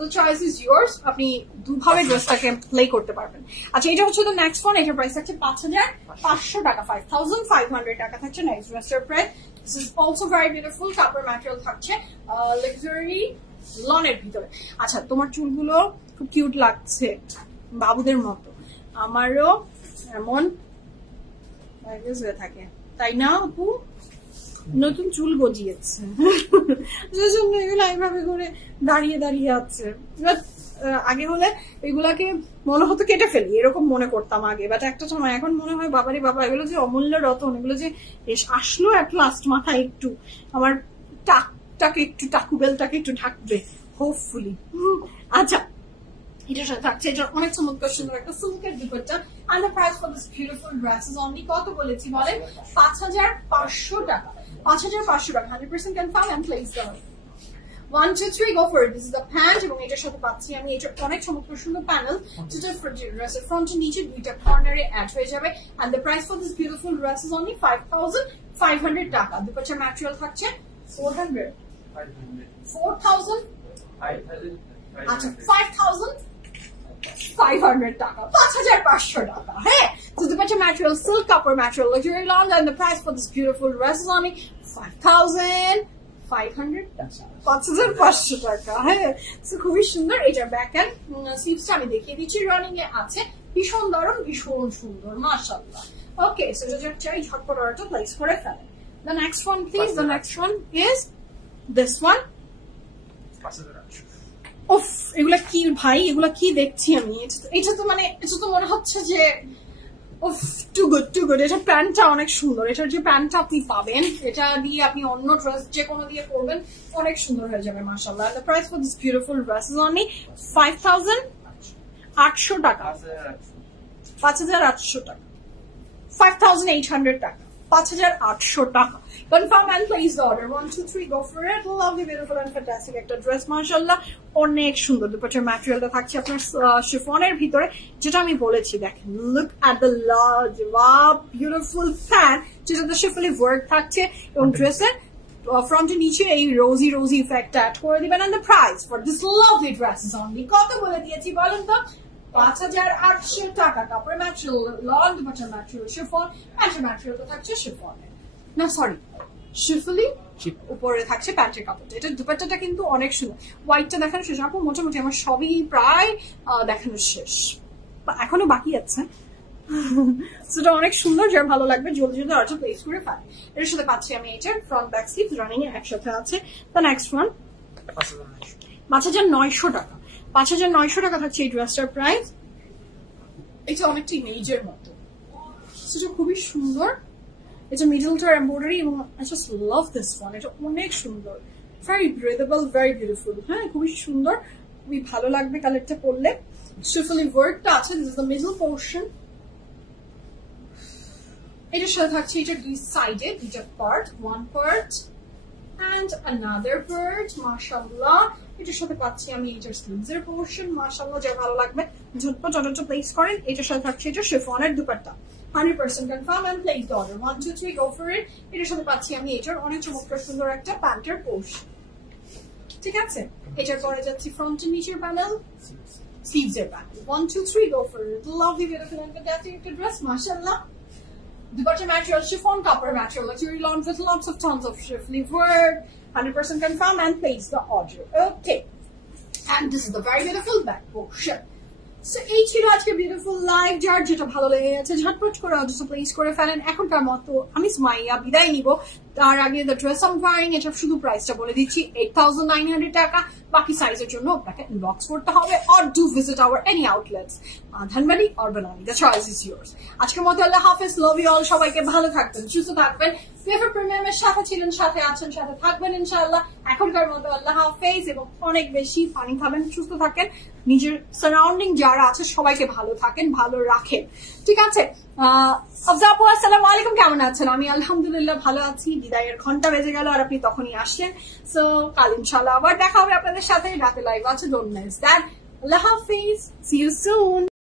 The choice is yours. আপনি দুভাবে ড্রেসটাকে প্লে করতে পারবেন। আচ্ছা, এটা হচ্ছে তো নেক্সট ওয়ান। এটার প্রাইস থাকছে 5500 টাকা, 5500 টাকা থাকছে নেক্সট ড্রেসের price. This is also very beautiful. কাপড় ম্যাটেরিয়াল থাকছে লাক্সারি লনের ভিতরে। আচ্ছা, তোমার চুলগুলো খুব কিউট লাগছে, বাবুদের মতো। আমারও এমন হয়ে থাকে, তাই না আপু? নতুন চুল গজিয়েছে, এগুলো এইভাবে করে দাঁড়িয়ে দাঁড়িয়ে আছে। আগে হলে এগুলাকে মনে হতো কেটে ফেলি, এরকম মনে করতাম আগে, বাট একটা সময় এখন মনে হয় বাবারে বাবা, এগুলো যে অমূল্য রতন, এগুলো যে আসলো অ্যাট লাস্ট মাথায়, একটু আমার টাকটাকে একটু, টাকুবেলটাকে একটু ঢাকবে হোপফুলি। আচ্ছা, এটার সাথে থাকছে এটা অনেক চমৎকার সুন্দর একটা সিল্কের dupatta. and the price for this beautiful dress is only কত বলেছি বলেন? 5500 টাকা। 5500 টাকা, 100% confirm and place the order. 1 2 3 go for it. This is the pant, এবং এটার সাথে পাচ্ছি আমি এটা অনেক চমৎকার সুন্দর প্যানেল, যেটা ড্রেসের ফ্রন্ট এর নিচে দুইটা কর্নারে অ্যাড হয়ে যাবে। and the price for this beautiful dress is only 5500 টাকা। দুপাট্টার ম্যাটেরিয়াল থাকছে 4000 আচ্ছা 5500 টাকা, 5500 টাকা। হ্যাঁ, so the better material, silk copper material, luxury lounge, and the price for this beautiful dress is only 5500 টাকা, 5500 টাকা। হ্যাঁ, so খুবই সুন্দর। এটার ব্যাক এন্ড স্লিভসটা আমি দেখিয়ে দিচ্ছি, রানিং এ আছে, ভীষণ দারুণ, ভীষণ সুন্দর, মাশাআল্লাহ। ওকে, so এটা চাই ঝটপট অর্ডারটা প্লেস করে ফেলেন। The next one please, the next one is this one. উফ, এগুলা কি ভাই, এগুলা কি দেখছি আমি? এটা তো মানে, এটা তো মনে হচ্ছে যে উফ, টু গুড, টু গুড। এটা প্যান্টটা অনেক সুন্দর, এটার যে প্যান্টটা আপনি পাবেন, এটা দিয়ে আপনি অন্য ড্রেস যে কোনো দিয়ে পরবেন, অনেক সুন্দর হয়ে যাবে মাশাআল্লাহ। The price for this beautiful dress is only 5800 টাকা, 5800 টাকা, 5800 টাকা, 5800 টাকা। Confirm and place the order. 1 2 3 go for it. Lovely, beautiful and fantastic একটা ড্রেস মাশাআল্লাহ, অনেক সুন্দর। দুপাট্টার ম্যাটেরিয়ালটা থাকছে আপনার শিফনের ভিতরে, যেটা আমি বলেছি। দেখেন, লুক এট দ্য লাজবাব বিউটিফুল প্যান্ট, যেটাতে শিফলি ওয়ার্ক থাকছে, এবং ড্রেসের ফ্রন্ট এর নিচে এই রোজি রোজি ইফেক্ট অ্যাড করে দিবেন। and the price for this lovely dress is only কত বলে দিয়েছি বলেন তো? 5800 টাকা। কাপড়ের ম্যাটেরিয়াল লন, দুপাট্টার ম্যাটেরিয়াল শিফন, প্যান্টের ম্যাটেরিয়াল তো থাকছে শিফনের, না সরি শিফলি, উপরে থাকছে প্যান্টের কাপড়টা। এটা দুপাট্টাটা কিন্তু অনেক সুন্দর। হোয়াইটটা দেখানো শেষ আপু, মোটামুটি আমার সবই প্রায় দেখানো শেষ, এখনো বাকি আছে। সেটা অনেক সুন্দর, যার ভালো লাগবে জলদি জলদি অর্ডার প্লেস করে ফেলে। এর সাথে পাচ্ছি আমি এটার ফ্রন্ট ব্যাক স্লিভ রানিং এর একসাথে আছে। দ্য নেক্সট ওয়ান 5,900 টাকা। 5,900 টাকা থাকছে এই ড্রেসটার প্রাইস। এটা অনেকটা ইমেজের মতো, সেটা খুবই সুন্দর। এটা মিডলটার এমব্রয়ডারি এবং I just love this one. এটা অনেক সুন্দর, ভেরি ব্রেদেবল, ভেরি বিউটিফুল। হ্যাঁ, খুবই সুন্দর, খুবই ভালো লাগবে কালারটা পরলে। শিফলি ওয়ার্কটা আছে, this is the middle portion. এটার সাথে থাকছে এটা দুই সাইডে দুইটা part, one part and another part, মাশাআল্লাহ। এটার সাথে পাচ্ছি আমি এটার স্লিভস এর পোর্শন, মাশাআল্লাহ, যা ভালো লাগবে ঝটপট অর্ডারটা প্লেস করেন। এটার সাথে থাকছে এটা শিফনের dupatta, 100% confirm and place the order. 1 2 3 go for it. এটার সাথে পাচ্ছি আমি এটার অনেক চমৎকার সুন্দর একটা প্যান্টের পোর্শন, ঠিক আছে। এটার পরে যাচ্ছি ফ্রন্ট এন্ড নিচের প্যানেল, স্লিভস এর panel. 1 2 3 go for it. Lovely beautiful and fantastic একটা ড্রেস, মাশাআল্লাহ। Dupatta material, chiffon copper material, luxury lawn with lots of tons of shiftly work, 100% confirm and place the order. Okay. And this is the very beautiful back portion. So এই ছিল আজকে beautiful live. যার যেটা ভালো লেগে গেছে ঝটপট করে অর্ডার প্লেস করে ফেলেন। এখনকার মতো আমি সুমাইয়া বিদায় নিব। তার আগে দ্য ড্রেস আম ওয়ারিং, এটা শুধু প্রাইসটা বলে দিচ্ছি, 8,900 টাকা। বাকি সাইজের জন্য আপনাকে ইনবক্স করতে হবে or do visit our any outlets, Dhanbari or Banani, the choice is yours. আজকের মতো আল্লাহ হাফেজ, লাভ ইউ অল। সবাইকে ভালো থাকবেন, সুস্থ থাকবেন। ফেভার প্রিমিয়ামের সাথে ছিলেন, সাথে আছেন, সাথে থাকবেন ইনশাআল্লাহ। এখনকার মতো আল্লাহ হাফেজ এবং অনেক বেশি পানি খাবেন, সুস্থ থাকেন, নিজের সারাউন্ডিং যারা আছে সবাইকে ভালো থাকেন, ভালো রাখেন, ঠিক আছে। আফজা আপু আসসালামু আলাইকুম, কেমন আছেন? আমি আলহামদুলিল্লাহ ভালো আছি। বিদায়ের ঘন্টা বেজে গেল আর আপনি তখনই আসছেন। সো কাল ইনশাআল্লাহ আবার দেখা হবে আপনাদের সাথে। রাতে লাইভ আছে, ডোন্ট মিস দ্যাট। আল্লাহ হাফেজ, সি ইউ সুন।